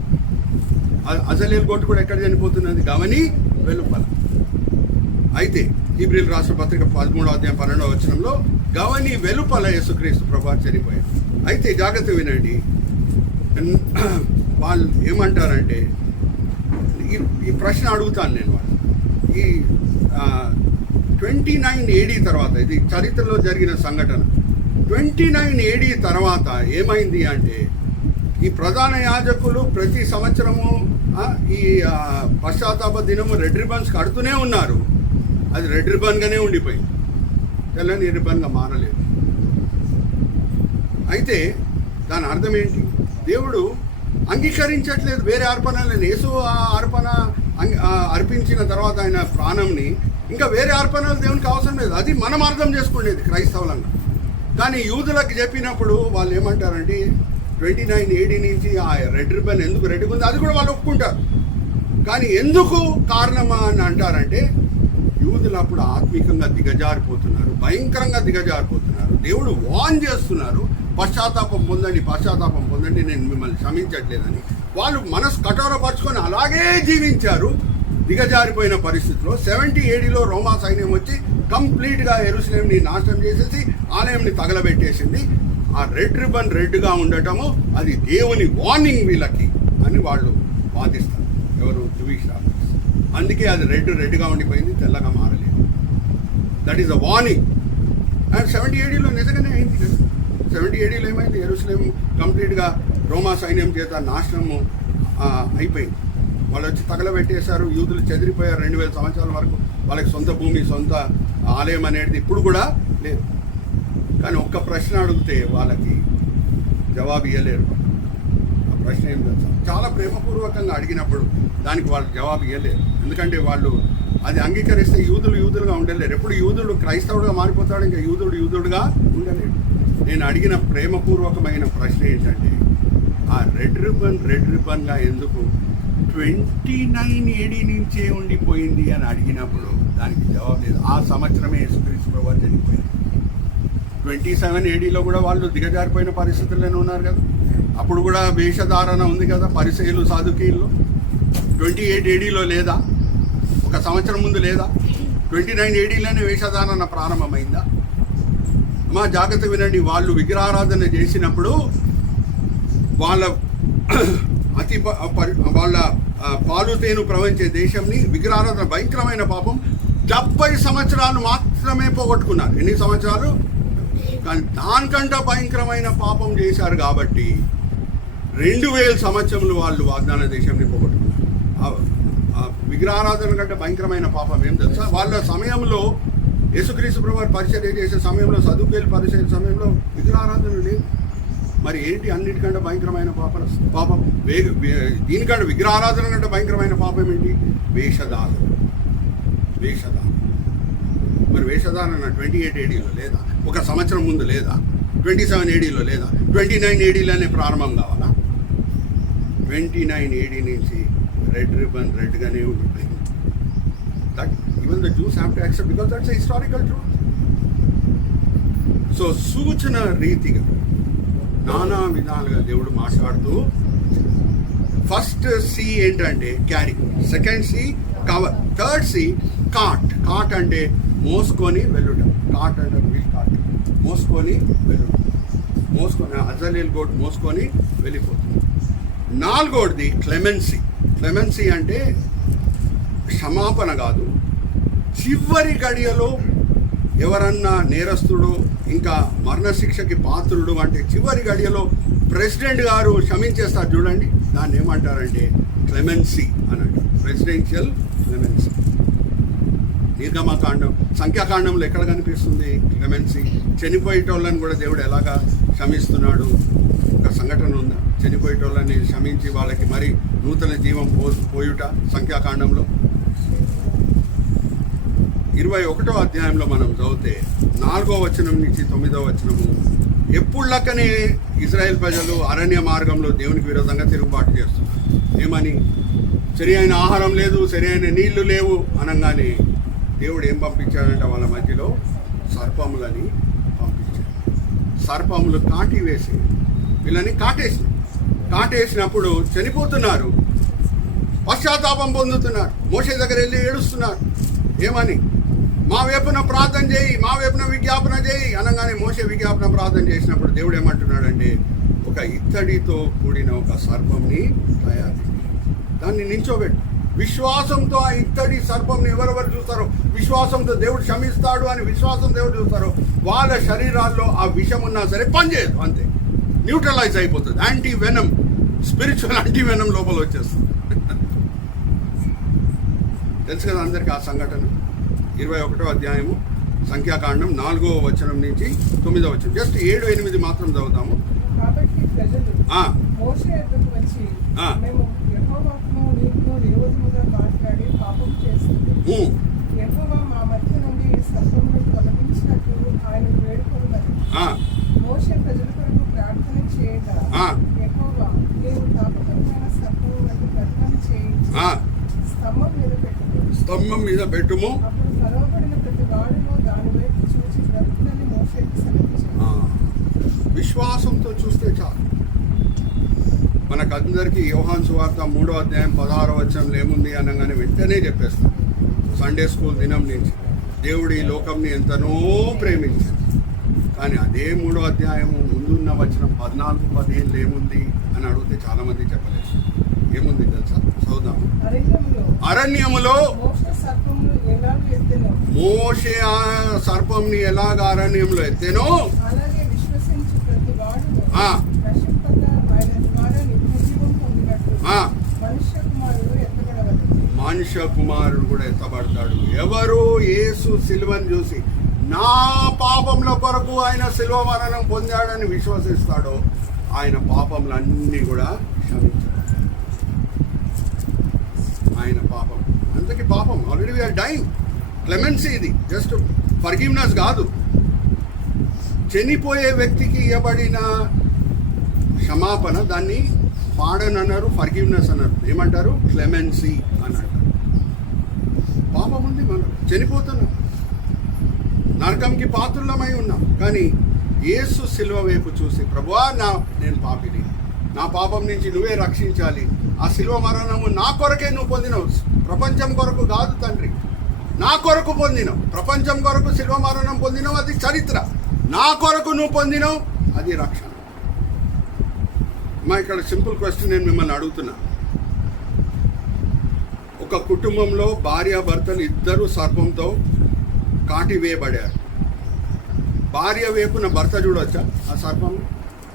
అజలేల్ గోటు కూడా ఎక్కడ చనిపోతున్నది? గవని వెలుపల. అయితే హీబ్రీయుల రాసిన పత్రిక 13వ అధ్యాయం 12వ వచనంలో గవని వెలుపల యేసుక్రీస్తు ప్రభువు చనిపోయాడు. అయితే జాగ్రత్త వినండి, వాళ్ళు ఏమంటారంటే, ఈ ప్రశ్న అడుగుతాను నేను వాళ్ళు. ఈ 29 AD తర్వాత, ఇది చరిత్రలో జరిగిన సంఘటన. 29 AD తర్వాత ఏమైంది అంటే, ఈ ప్రధాన యాజకులు ప్రతి సంవత్సరము ఈ పశ్చాత్తాప దినము రెడ్ రిబన్స్ కడుతూనే ఉన్నారు. అది రెడ్ రిబన్గానే ఉండిపోయింది, తెల్లని రిబన్గా మారలేదు. అయితే దాని అర్థం ఏంటి? దేవుడు అంగీకరించట్లేదు వేరే అర్పణలను. యేసు ఆ అర్పణ అర్పించిన తర్వాత ఆయన ప్రాణంని ఇంకా వేరే అర్పణలు దేవునికి అవసరం లేదు. అది మనం అర్థం చేసుకునేది క్రైస్తవులంగా. కానీ యూదులకు చెప్పినప్పుడు వాళ్ళు ఏమంటారంటే, 29 AD నుంచి ఆ రెడ్ రిబన్ ఎందుకు రెడ్గా ఉంది అది కూడా వాళ్ళు ఒప్పుకుంటారు. కానీ ఎందుకు కారణమా అని అంటారంటే, యూదులు అప్పుడు ఆత్మీకంగా దిగజారిపోతున్నారు, భయంకరంగా దిగజారిపోతున్నారు. దేవుడు వార్న్ చేస్తున్నారు, పశ్చాత్తాపం పొందండి, నేను మిమ్మల్ని క్షమించట్లేదని. వాళ్ళు మనసు కఠోరపరుచుకొని అలాగే జీవించారు దిగజారిపోయిన పరిస్థితిలో. 70 ADలో రోమా సైన్యం వచ్చి కంప్లీట్గా యెరూషలేంని నాశనం చేసేసి ఆలయంని తగలబెట్టేసింది. ఆ రెడ్ రిబన్ రెడ్గా ఉండటము అది దేవుని వార్నింగ్ వీళ్ళకి అని వాళ్ళు వాదిస్తారు. ఎవరు? జూయిష్ రాబాయిస్. అందుకే అది రెడ్గా ఉండిపోయింది, తెల్లగా మారలేదు. That is a warning. And 70 ADలో నిజంగానే అయింది కదా. 70 AD ఏమైంది? యెరూషలేం కంప్లీట్గా రోమా సైన్యం చేత నాశనము అయిపోయింది. వాళ్ళు వచ్చి తగలబెట్టేశారు, యూదులు చెదిరిపోయారు. 2000 సంవత్సరాల వరకు వాళ్ళకి సొంత భూమి, సొంత ఆలయం అనేది ఇప్పుడు కూడా లేదు. కానీ ఒక్క ప్రశ్న అడిగితే వాళ్ళకి జవాబు ఇవ్వలేరు. ఆ ప్రశ్న ఏం తెలుసా? చాలా ప్రేమపూర్వకంగా అడిగినప్పుడు దానికి వాళ్ళు జవాబు ఇవ్వలేరు. ఎందుకంటే వాళ్ళు అది అంగీకరిస్తే యూదులుగా ఉండలేరు. ఎప్పుడు యూదుడు క్రైస్తవుడుగా మారిపోతాడు, ఇంకా యూదుడుగా ఉండలేడు. నేను అడిగిన ప్రేమపూర్వకమైన ప్రశ్న ఏంటంటే, ఆ రెడ్ రిబ్బన్గా ఎందుకు 29 AD నుంచే ఉండిపోయింది అని అడిగినప్పుడు దానికి జవాబు లేదు. ఆ సంవత్సరమే యేసుక్రీస్తు ప్రభువు చనిపోయారు. 27 ADలో కూడా వాళ్ళు దిగజారిపోయిన పరిస్థితుల్లోనే ఉన్నారు కదా. అప్పుడు కూడా వేషధారణ ఉంది కదా, పరిసయ్యులు సాధుకీయులు. 28 ADలో లేదా? ఒక సంవత్సరం ముందు లేదా? 29 ADలోనే వేషధారణ ప్రారంభమైందా? మా జాగ్రత్త వినండి. వాళ్ళు విగ్రహారాధన చేసినప్పుడు వాళ్ళ వాళ్ళ పాలు తేను ప్రవహించే దేశంని విగ్రహారాధన భయంకరమైన పాపం 70 సంవత్సరాలు మాత్రమే పోగొట్టుకున్నారు. ఎన్ని సంవత్సరాలు? కానీ దానికంటే భయంకరమైన పాపం చేశారు కాబట్టి 2000 సంవత్సరములు వాళ్ళు వాగ్దాన దేశంని పోగొట్టుకున్నారు. విగ్రహారాధన కంటే భయంకరమైన పాపం ఏం తెలుసా? వాళ్ళ సమయంలో యేసుక్రీస్తు ప్రభువు పరిచర్య చేసే సమయంలో, సదుపేలు పరిచయ సమయంలో విగ్రహారాధన లేదు. మరి ఏంటి అన్నిటికంటే భయంకరమైన పాపం? దీనికంటే విగ్రహారాధన కంటే భయంకరమైన పాపం ఏంటి? వేషధారణ. మరి వేషధారణ 28 ADలో లేదా? ఒక సంవత్సరం ముందు లేదా? 27 ADలో లేదా? 29 ADలోనే ప్రారంభం కావాలా? 29 AD నుంచి రెడ్ రిబ్బన్ రెడ్గానే ఉండిపోయింది. That even the Jews have to accept because that's a historical truth. So సూచన రీతిగా నానా విధాలుగా దేవుడు మాట్లాడుతూ, ఫస్ట్ సి ఏంటంటే carry, second C cover, third C cart అంటే మోసుకొని వెళ్ళుట. కాట్ అంటే వీల్ కాట్, మోసుకొని వెళ్ళుట. అజలేల్ గోట్ మోసుకొని వెళ్ళిపోతుంది. నాలుగోది క్లెమెన్సీ అంటే క్షమాపణ కాదు. చివరి గడియలో ఎవరన్నా నేరస్తుడు, ఇంకా మరణశిక్షకి పాత్రుడు అంటే చివరి గడియలో ప్రెసిడెంట్ గారు క్షమించేస్తారు చూడండి, దాన్ని ఏమంటారంటే క్లెమెన్సీ అని అంటారు. Presidential clemency. నిర్గమకాండం, సంఖ్యాకాండంలో ఎక్కడ కనిపిస్తుంది క్లెమెన్సీ? చనిపోయేటోళ్ళని కూడా దేవుడు ఎలాగా క్షమిస్తున్నాడు ఒక సంఘటన ఉందా? చనిపోయేటోళ్ళని క్షమించి వాళ్ళకి మరి నూతన జీవం పోయుట సంఖ్యాకాండంలో 21వ అధ్యాయంలో మనం చదివితే 4వ వచనం నుంచి 9వ వచనము, ఎప్పుడులక్కనే ఇజ్రాయెల్ ప్రజలు అరణ్య మార్గంలో దేవునికి విరోధంగా తిరుగుబాటు చేస్తున్నారు. ఏమని? సరి అయిన ఆహారం లేదు, సరి అయిన నీళ్లు లేవు అనగానే దేవుడు ఏం పంపించాడంటే వాళ్ళ మధ్యలో సర్పములని పంపించాడు. సర్పములు కాటి వేసి వీళ్ళని కాటేసినప్పుడు చనిపోతున్నారు, పశ్చాత్తాపం పొందుతున్నారు. మోషే దగ్గర వెళ్ళి ఏడుస్తున్నారు. ఏమని? మా వైపున ప్రార్థన చేయి, మా వైపున విజ్ఞాపన చేయి అనగానే మోషే విజ్ఞాపన ప్రార్థన చేసినప్పుడు దేవుడు ఏమంటున్నాడంటే, ఒక ఇత్తడితో కూడిన ఒక సర్పంని తయారు చేయి, దాన్ని నించోబెట్టు. విశ్వాసంతో ఆ ఇత్తడి సర్పంని ఎవరెవరు చూస్తారో, విశ్వాసంతో దేవుడు క్షమిస్తాడు అని విశ్వాసం దేవుడు చూస్తారో, వాళ్ళ శరీరాల్లో ఆ విషం ఉన్నా సరే పనిచేయదు, అంతే, న్యూట్రలైజ్ అయిపోతుంది. Anti venom, spiritual anti venom లోపల వచ్చేస్తుంది. తెలుసు కదా అందరికీ ఆ సంఘటన. 21వ అధ్యాయము సంఖ్యాకాండం 4వ వచనం నుంచి 9వ వచనం, జస్ట్ 7, 8 మాత్రం చదువుతాము. కాబట్టి ప్రజలు మోషే యొద్దకు వచ్చి, మేము యెహోవాకు నీకు విరోధముగా మాట్లాడి పాపం చేస్తుంది, యెహోవా మా మధ్య నుండి ఈ సర్పమును తొలగించినట్లు ఆయన వేడుకొనున్నది. మోషే ప్రజల కొరకు ప్రార్థన చేయగా, యెహోవా నీవు తాపకరమైన సర్పము వంటి ప్రకటన చేయించి స్తంభం మీద పెట్టుము. అప్పుడు కలవబడిన ప్రతి వాడును దాని వైపు చూచి బ్రతుకునని మోషేకు సెలవిచ్చాడు. విశ్వాసంతో చూస్తే చాలు. మనకందరికీ యోహాను సువార్త 3వ అధ్యాయం 16వ వచనంలో ఏముంది అనగానే వెంటనే చెప్పేస్తాం. సండే స్కూల్ దినం నుంచి దేవుడు ఈ లోకంని ఎంతనో ప్రేమించాడు. కానీ అదే 3వ అధ్యాయము ముందున్న వచనం 14, 15 ఏముంది అని అడిగితే చాలామంది చెప్పలేదు. ఏముంది తెలుసా? చదువుదాము. అరణ్యములో మోషే ఆ సర్పంని ఎలాగ అరణ్యంలో ఎత్తేనో ఆ, నశింపక ఆయన ద్వారా నిత్యజీవం పొందినట్టు ఆ. మనుష్య కుమారుడు ఎత్తబడవలెను. మనుష్య కుమారుడు కూడా ఎత్తబడతాడు. ఎవరు యేసు సిలువను చూసి నా పాపముల కొరకు ఆయన సిలువ మరణం పొందాడని విశ్వసిస్తాడో ఆయన పాపములన్నీ కూడా క్షమించాడు. ఆయన పాపం అందుకే పాపం ఆల్రెడీ వీఆర్ డైయింగ్. క్లెమెన్సీ ఇది జస్ట్ ఫర్గివ్నెస్ కాదు. చనిపోయే వ్యక్తికి ఇవ్వబడిన క్షమాపణ దాన్ని పాడన్ అన్నారు, ఫర్గివ్నెస్ అన్నారు. ఏమంటారు? క్లెమెన్సీ అని అంటారు. పాపం ఉంది, మనం చనిపోతున్నాం, నరకంకి పాత్రులమై ఉన్నాం. కానీ యేసు సిలువ వైపు చూసి ప్రభువా నేను పాపిని, నా పాపం నుంచి నువ్వే రక్షించాలి. ఆ సిలువ మరణము నా కొరకే నువ్వు పొందినవు, ప్రపంచం కొరకు కాదు తండ్రి, నా కొరకు పొందినవు. ప్రపంచం కొరకు సిలువ మరణం పొందినవు, అది చరిత్ర. నా కొరకు నువ్వు పొందినవు, అది రక్షణ. మా ఇక్కడ సింపుల్ క్వశ్చన్ నేను మిమ్మల్ని అడుగుతున్నా. ఒక కుటుంబంలో భార్యాభర్తలు ఇద్దరు సర్పంతో కాటి వేయబడారు. భార్య వైపున భర్త చూడొచ్చా ఆ సర్పం?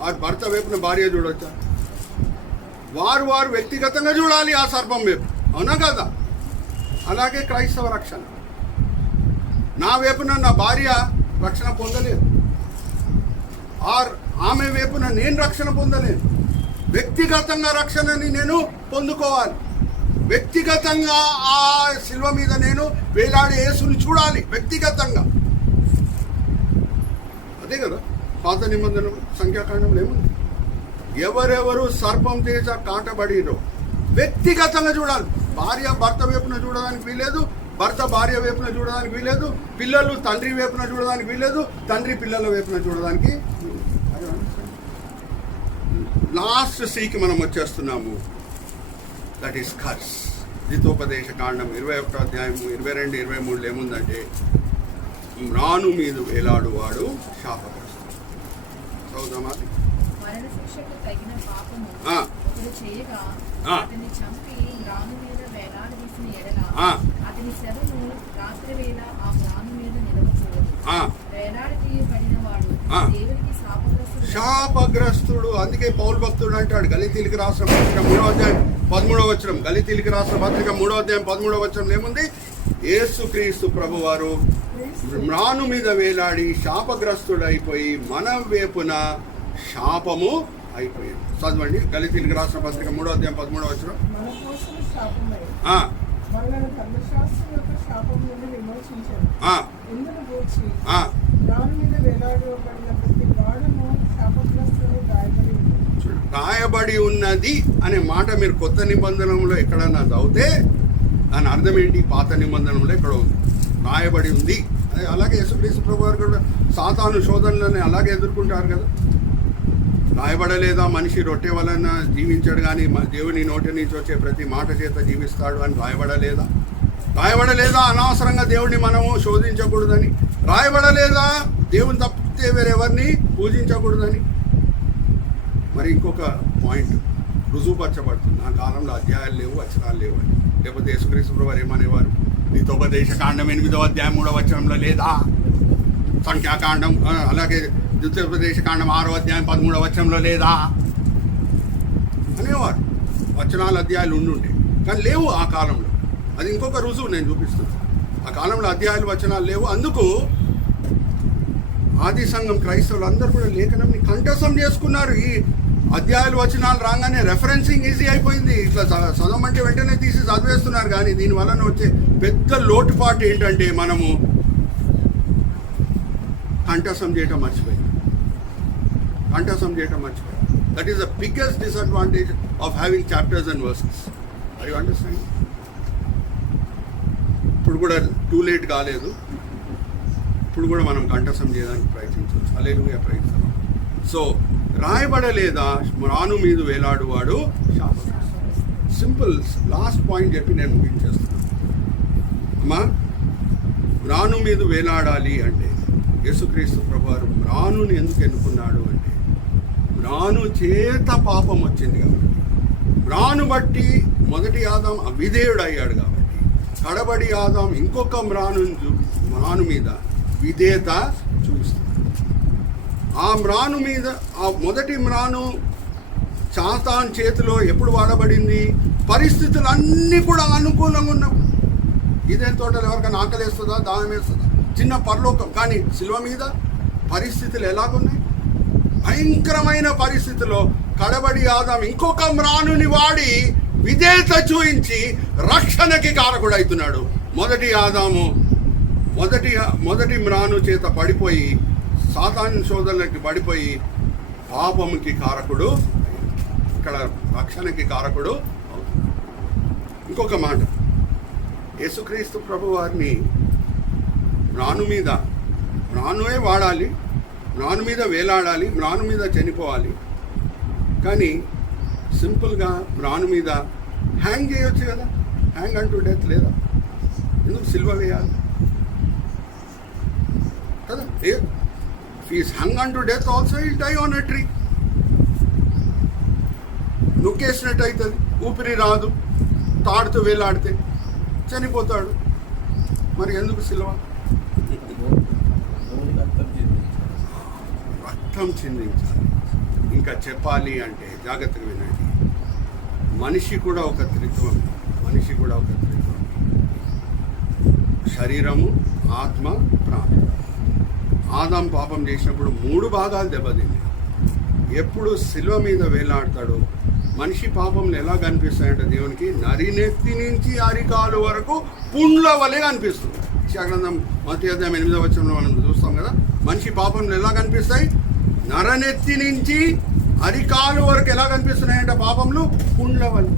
ఆ భర్త వైపున భార్య చూడొచ్చా? వారు వ్యక్తిగతంగా చూడాలి ఆ సర్పం వైపు, అవునా కదా? అలాగే క్రైస్తవ రక్షణ. నా వైపున నా భార్య రక్షణ పొందలేదు, ఆమె వైపున నేను రక్షణ పొందలేదు. వ్యక్తిగతంగా రక్షణని నేను పొందుకోవాలి. వ్యక్తిగతంగా ఆ శిల్వ మీద నేను వేలాడి యేసుని చూడాలి వ్యక్తిగతంగా. అదే కదా పాత నిబంధన సంఖ్యాకాండంలో ఏముంది? ఎవరెవరు సర్పం చేత కాటబడిరో వ్యక్తిగతంగా చూడాలి. భార్య భర్త వైపున చూడడానికి వీలేదు, భర్త భార్య వైపున చూడడానికి వీలేదు, పిల్లలు తండ్రి వైపున చూడడానికి వీలేదు, తండ్రి పిల్లల వైపున చూడడానికి. లాస్ట్ సీకి మనం వచ్చేస్తున్నాము. That is curse. ద్వితోపదేశ కాండం 21వ అధ్యాయం 22, 23 ఏముందంటే మ్రాను మీద వేలాడువాడు శాపగ్రస్తుడు. చదువుదామాది. మరణ శిక్షకు తగిన పాపము ఆ. ఒకడు చేయగా ఆ. అతన్ని చంపి మ్రాను మీద వేలాడదీసిన ఎడల ఆ. అతని శవము రాత్రి వేళ ఆ మ్రాను మీద నిలవకూడదు. ఆ. వేలాడదీయబడిన వాడు ఆ. దేవునికి శాపగ్రస్తుడు. శాపగ్రస్తుడు. అందుకే పౌలు భక్తుడు అంటాడు గలితీయులకు రాసిన పత్రిక 3వ అధ్యాయం 13వ వచనం. గలితీయులకు రాసిన పత్రిక 3వ అధ్యాయం 13వ వచనం ఏముంది? యేసుక్రీస్తు ప్రభువారు మ్రాను మీద వేలాడి శాపగ్రస్తుడైపోయి మన వైపున శాపము అయిపోయింది. చదవండి గలితీయులకు రాసిన పత్రిక 3వ అధ్యాయం 13వ వచనం. మన కోసం శాపమై ఆ, మనల్ని ధర్మశాస్త్రం యొక్క శాపం నుండి విమోచించాడు. ఆ, ఇందును గూర్చి ఆ. దాని మీద వేలాడబడిన ప్రతి వాడును శాపగ్రస్తుని గాయపడి ఉంది. రాయబడి ఉన్నది అనే మాట మీరు కొత్త నిబంధనలో ఎక్కడన్నా చదివితే దాని అర్థం ఏంటి? పాత నిబంధనలో ఎక్కడ ఉంది, రాయబడి ఉంది. అలాగే యేసుక్రీస్తు ప్రభువారు కూడా సాతాను శోధనలని అలాగే ఎదుర్కొంటారు కదా. రాయబడలేదా మనిషి రొట్టె వలన జీవించాడు కానీ దేవుని నోటి నుంచి వచ్చే ప్రతి మాట చేత జీవిస్తాడు అని రాయబడలేదా? రాయబడలేదా అనవసరంగా దేవుడిని మనము శోధించకూడదని? రాయబడలేదా దేవుని తప్పితే వేరెవరిని పూజించకూడదని? మరి ఇంకొక పాయింట్ రుజువుపరచబడుతుంది. ఆ కాలంలో అధ్యాయాలు లేవు, వచనాలు లేవు అని. లేకపోతే యేసుక్రీస్తు ప్రభువారు ఏమనేవారు? ద్వితోపదేశ కాండం 8వ అధ్యాయం 3వ వచనంలో లేదా? సంఖ్యాకాండం అలాగే ద్వితోపదేశ కాండం 6వ అధ్యాయం 13వ వచనంలో లేదా అనేవారు. వచనాలు అధ్యాయాలు ఉండుండే కానీ లేవు ఆ కాలంలో. అది ఇంకొక రుజువు నేను చూపిస్తున్నాను. ఆ కాలంలో అధ్యాయాలు వచనాలు లేవు. అందుకు ఆది సంఘం క్రైస్తవులు అందరూ కూడా లేఖనంని కంఠస్థం చేసుకున్నారు. ఈ అధ్యాయాలు వచనాలు రాగానే రెఫరెన్సింగ్ ఈజీ అయిపోయింది. ఇట్లా చదవమంటే వెంటనే తీసి చదివేస్తున్నారు. కానీ దీని వలన వచ్చే పెద్ద లోటుపాటు ఏంటంటే మనము కంఠస్థం చేయటం మర్చిపోయింది. That is the biggest disadvantage of having chapters and verses. Are you understanding? ఇప్పుడు కూడా టూ లేట్ కాలేదు. ఇప్పుడు కూడా మనం కంఠస్థం చేయడానికి ప్రయత్నించవచ్చు. హల్లెలూయా, ప్రైజ్ ది లార్డ్. సో రాయబడలేదా మ్రాను మీద వేలాడువాడు శాపగ్రస్తుడు. సింపుల్ లాస్ట్ పాయింట్ చెప్పి నేను ముగించేస్తున్నాను. అమ్మా, మ్రాను మీద వేలాడాలి అంటే యేసుక్రీస్తు ప్రభువారు మ్రానుని ఎందుకు ఎన్నుకున్నాడు అంటే మ్రాను చేత పాపం వచ్చింది కాబట్టి, మ్రాను బట్టి మొదటి ఆదాం అవిధేయుడు అయ్యాడు కాబట్టి, కడబడి ఆదాం ఇంకొక మ్రాను మీద విధేయత చూపిస్తుంది. ఆ మ్రాను మీద, ఆ మొదటి మ్రాను సాతాను చేతిలో ఎప్పుడు వాడబడింది? పరిస్థితులు అన్నీ కూడా అనుకూలంగా ఉన్నావు. ఇదే తోటలు ఎవరికైనా ఆకలేస్తుందా, దాహం వేస్తుందా? చిన్న పరలోకం. కానీ శిలువ మీద పరిస్థితులు ఎలాగున్నాయి? భయంకరమైన పరిస్థితుల్లో కడబడి ఆదాం ఇంకొక మ్రానుని వాడి విధేయత చూయించి రక్షణకి కారకుడు అవుతున్నాడు. మొదటి ఆదాము మొదటి మ్రాను చేత పడిపోయి, సాతాను శోధనకి పడిపోయి పాపముకి కారకుడు, ఇక్కడ రక్షణకి కారకుడు అవుతున్నాడు. ఇంకొక మాట, యేసుక్రీస్తు ప్రభు వారిని మ్రానువే వాడాలి, మ్రాను మీద వేలాడాలి, మ్రాను మీద చనిపోవాలి. కానీ సింపుల్గా మ్రాను మీద హ్యాంగ్ చేయొచ్చు కదా, హ్యాంగ్ అంటూ డెత్ లేదా? ఎందుకు సిల్వ వేయాలి కదా? ఈస్ హంగ్ అంటూ డెత్ ఆల్సో ఈ డై ఆన్ ఎ ట్రీ. నొక్కేసినట్టు అవుతుంది, ఊపిరి రాదు, తాడుతూ వేలాడితే చనిపోతాడు. మరి ఎందుకు సిల్వ? రక్తం చిందించాలి. ఇంకా చెప్పాలి అంటే జాగ్రత్తగా వినండి, మనిషి కూడా ఒక త్రిత్వం. శరీరము, ఆత్మ, ప్రాణం. ఆదాం పాపం చేసినప్పుడు 3 భాగాలు దెబ్బతింది. ఎప్పుడు సిలువ మీద వేలాడతాడో మనిషి పాపంలో ఎలా కనిపిస్తాయంటే దేవునికి నరినెత్తి నుంచి అరికాలు వరకు పుండ్ల వలె కనిపిస్తుంది. గ్రంథం మత్తయి అధ్యాయం 8వ వచనంలో మనం చూస్తాం కదా, మనిషి పాపంలో ఎలా కనిపిస్తాయి? నరనెత్తి నుంచి అరికాలు వరకు ఎలా కనిపిస్తున్నాయంటే పాపంలో పుండ్ల వలె.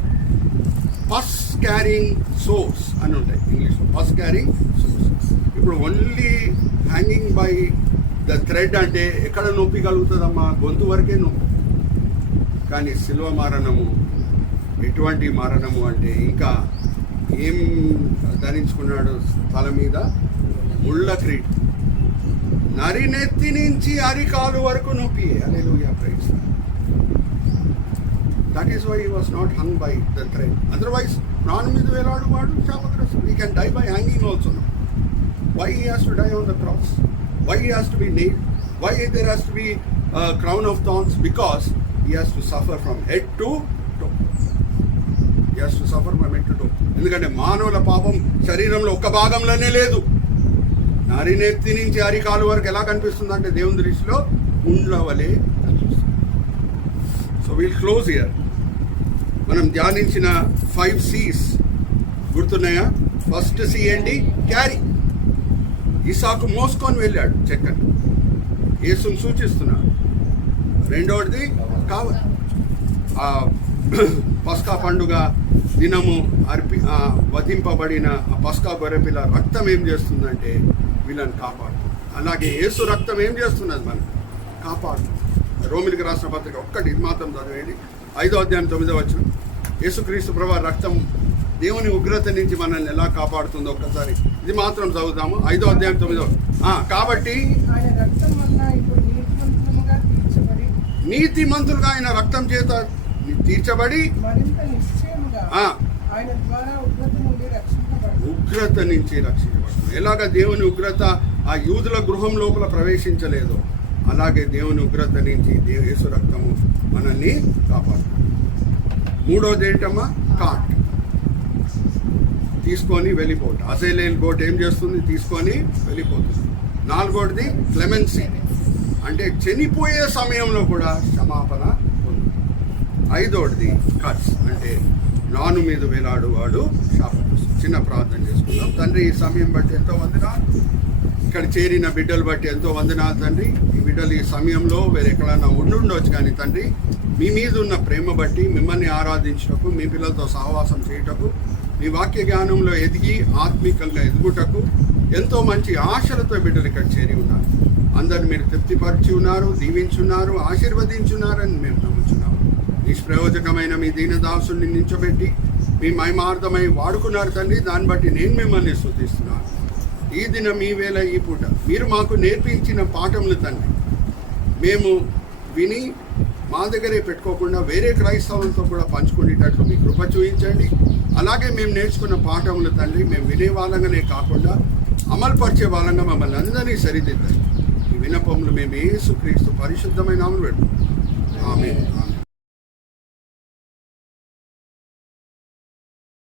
పస్ క్యారింగ్ సోర్స్ అని ఉంటాయి ఇంగ్లీష్లో, పస్ క్యారింగ్ సోర్స్. ఇప్పుడు only hanging by the thread అంటే ఎక్కడ నొప్పి కలుగుతుందమ్మా? గొంతు వరకే నొప్పి. కానీ శిలువ మరణము ఎటువంటి మరణము అంటే, ఇంకా ఏం ధరించుకున్నాడు తల మీద? ముళ్ళ క్రీట్. నరినెత్తి నుంచి అరికాలు వరకు నొప్పి. Hallelujah, praise. That is why he was not hung by the thread. Otherwise ప్రాణం మీద వేలాడు వాడు శాపగ్రస్తుడు. He can die by hanging also. Why he has to die on the cross? Why he has to be nailed? Why there has to be a crown of thorns? Because he has to suffer from head to toe. He has to suffer from head to toe. ఎందుకంటే మానవుల పాపం శరీరంలో ఒక్క భాగంలోనే లేదు. నరినెత్తి నుంచి అరికాలు వరకు ఎలా కనిపిస్తుంది అంటే దేవుని దృష్టిలో ఉండ్ల వలె కనిపిస్తుంది. So will close here. మనం ధ్యానించిన 5 C's గుర్తున్నాయా? ఫస్ట్ C ఏంటి? క్యారీ. ఇసాకు మోసుకొని వెళ్ళాడు చెక్కని, యేసుని సూచిస్తున్నాడు. రెండవది కావాలి. పస్కా పండుగ దినము వధింపబడిన ఆ పస్కా గొర్రెపిల్ల రక్తం ఏం చేస్తుందంటే వీళ్ళని కాపాడుతుంది. అలాగే యేసు రక్తం ఏం చేస్తున్నది? మనకు కాపాడుతుంది. రోమిలికి రాసిన పత్రిక ఒక్కటి ఇది మాత్రం చదివేది, 5వ అధ్యాయం 9వ వచనం. యేసుక్రీస్తు ప్రభువు రక్తం దేవుని ఉగ్రత నుంచి మనల్ని ఎలా కాపాడుతుందో ఒక్కసారి ఇది మాత్రం చదువుతాము. 5వ అధ్యాయం 9వ. కాబట్టి నీతిమంతులుగా ఆయన రక్తం చేత తీర్చబడి ఉగ్రత నుంచి రక్షించబడుతుంది. ఎలాగ దేవుని ఉగ్రత ఆ యూదుల గృహం లోపల ప్రవేశించలేదో అలాగే దేవుని ఉగ్రత నుంచి యేసు రక్తము మనల్ని కాపాడుతుంది. మూడోది ఏంటమ్మా? కాట్. తీసుకొని వెళ్ళిపోవటం. అసేలేల్ గోట్ ఏం చేస్తుంది? తీసుకొని వెళ్ళిపోతుంది. 4వది క్లెమెన్సీ, అంటే చనిపోయే సమయంలో కూడా క్షమాపణ ఉంది. 5వది కట్స్, అంటే నాను మీద వేలాడువాడు శాపగ్రస్తుడు. చిన్న ప్రార్థన చేసుకుందాం. తండ్రి, ఈ సమయం బట్టి ఎంతో వందనాలు, ఇక్కడ చేరిన బిడ్డలు బట్టి ఎంతో వందనాలు తండ్రి. ఈ బిడ్డలు ఈ సమయంలో వేరెక్కడన్నా ఉండుండొచ్చు, కానీ తండ్రి మీ మీద ఉన్న ప్రేమ బట్టి మిమ్మల్ని ఆరాధించటకు, మీ పిల్లలతో సహవాసం చేయటకు, మీ వాక్య జ్ఞానంలో ఎదిగి ఆత్మీకంగా ఎదుగుటకు ఎంతో మంచి ఆశలతో బిడ్డలు ఇక్కడ చేరి ఉన్నారు. అందరిని మీరు తృప్తిపరిచి ఉన్నారు, దీవించున్నారు, ఆశీర్వదించున్నారని మేము నమ్ముచున్నాము. నిష్ప్రయోజకమైన మీ దీనదాసుని నించోబెట్టి మీ మహిమార్థమై వాడుకున్నారు తండ్రి. దాన్ని బట్టి నేను మిమ్మల్ని స్తుతిస్తున్నాను. ఈ దినం మీ వేళ ఈ పూట మీరు మాకు నేర్పించిన పాఠములు తండ్రి మేము విని మా దగ్గరే పెట్టుకోకుండా వేరే క్రైస్తవులతో కూడా పంచుకునేటట్లు మీ కృప చూపించండి. అలాగే మేము నేర్చుకున్న పాఠములు తండ్రి మేము వినే వాళ్ళంగానే కాకుండా అమలుపరిచే వాళ్ళంగా మమ్మల్ని అందరినీ సరిదిద్దండి. ఈ విన్నపములు మేము యేసుక్రీస్తు పరిశుద్ధమైన నామములో పెడుతున్నాం. ఆమేన్.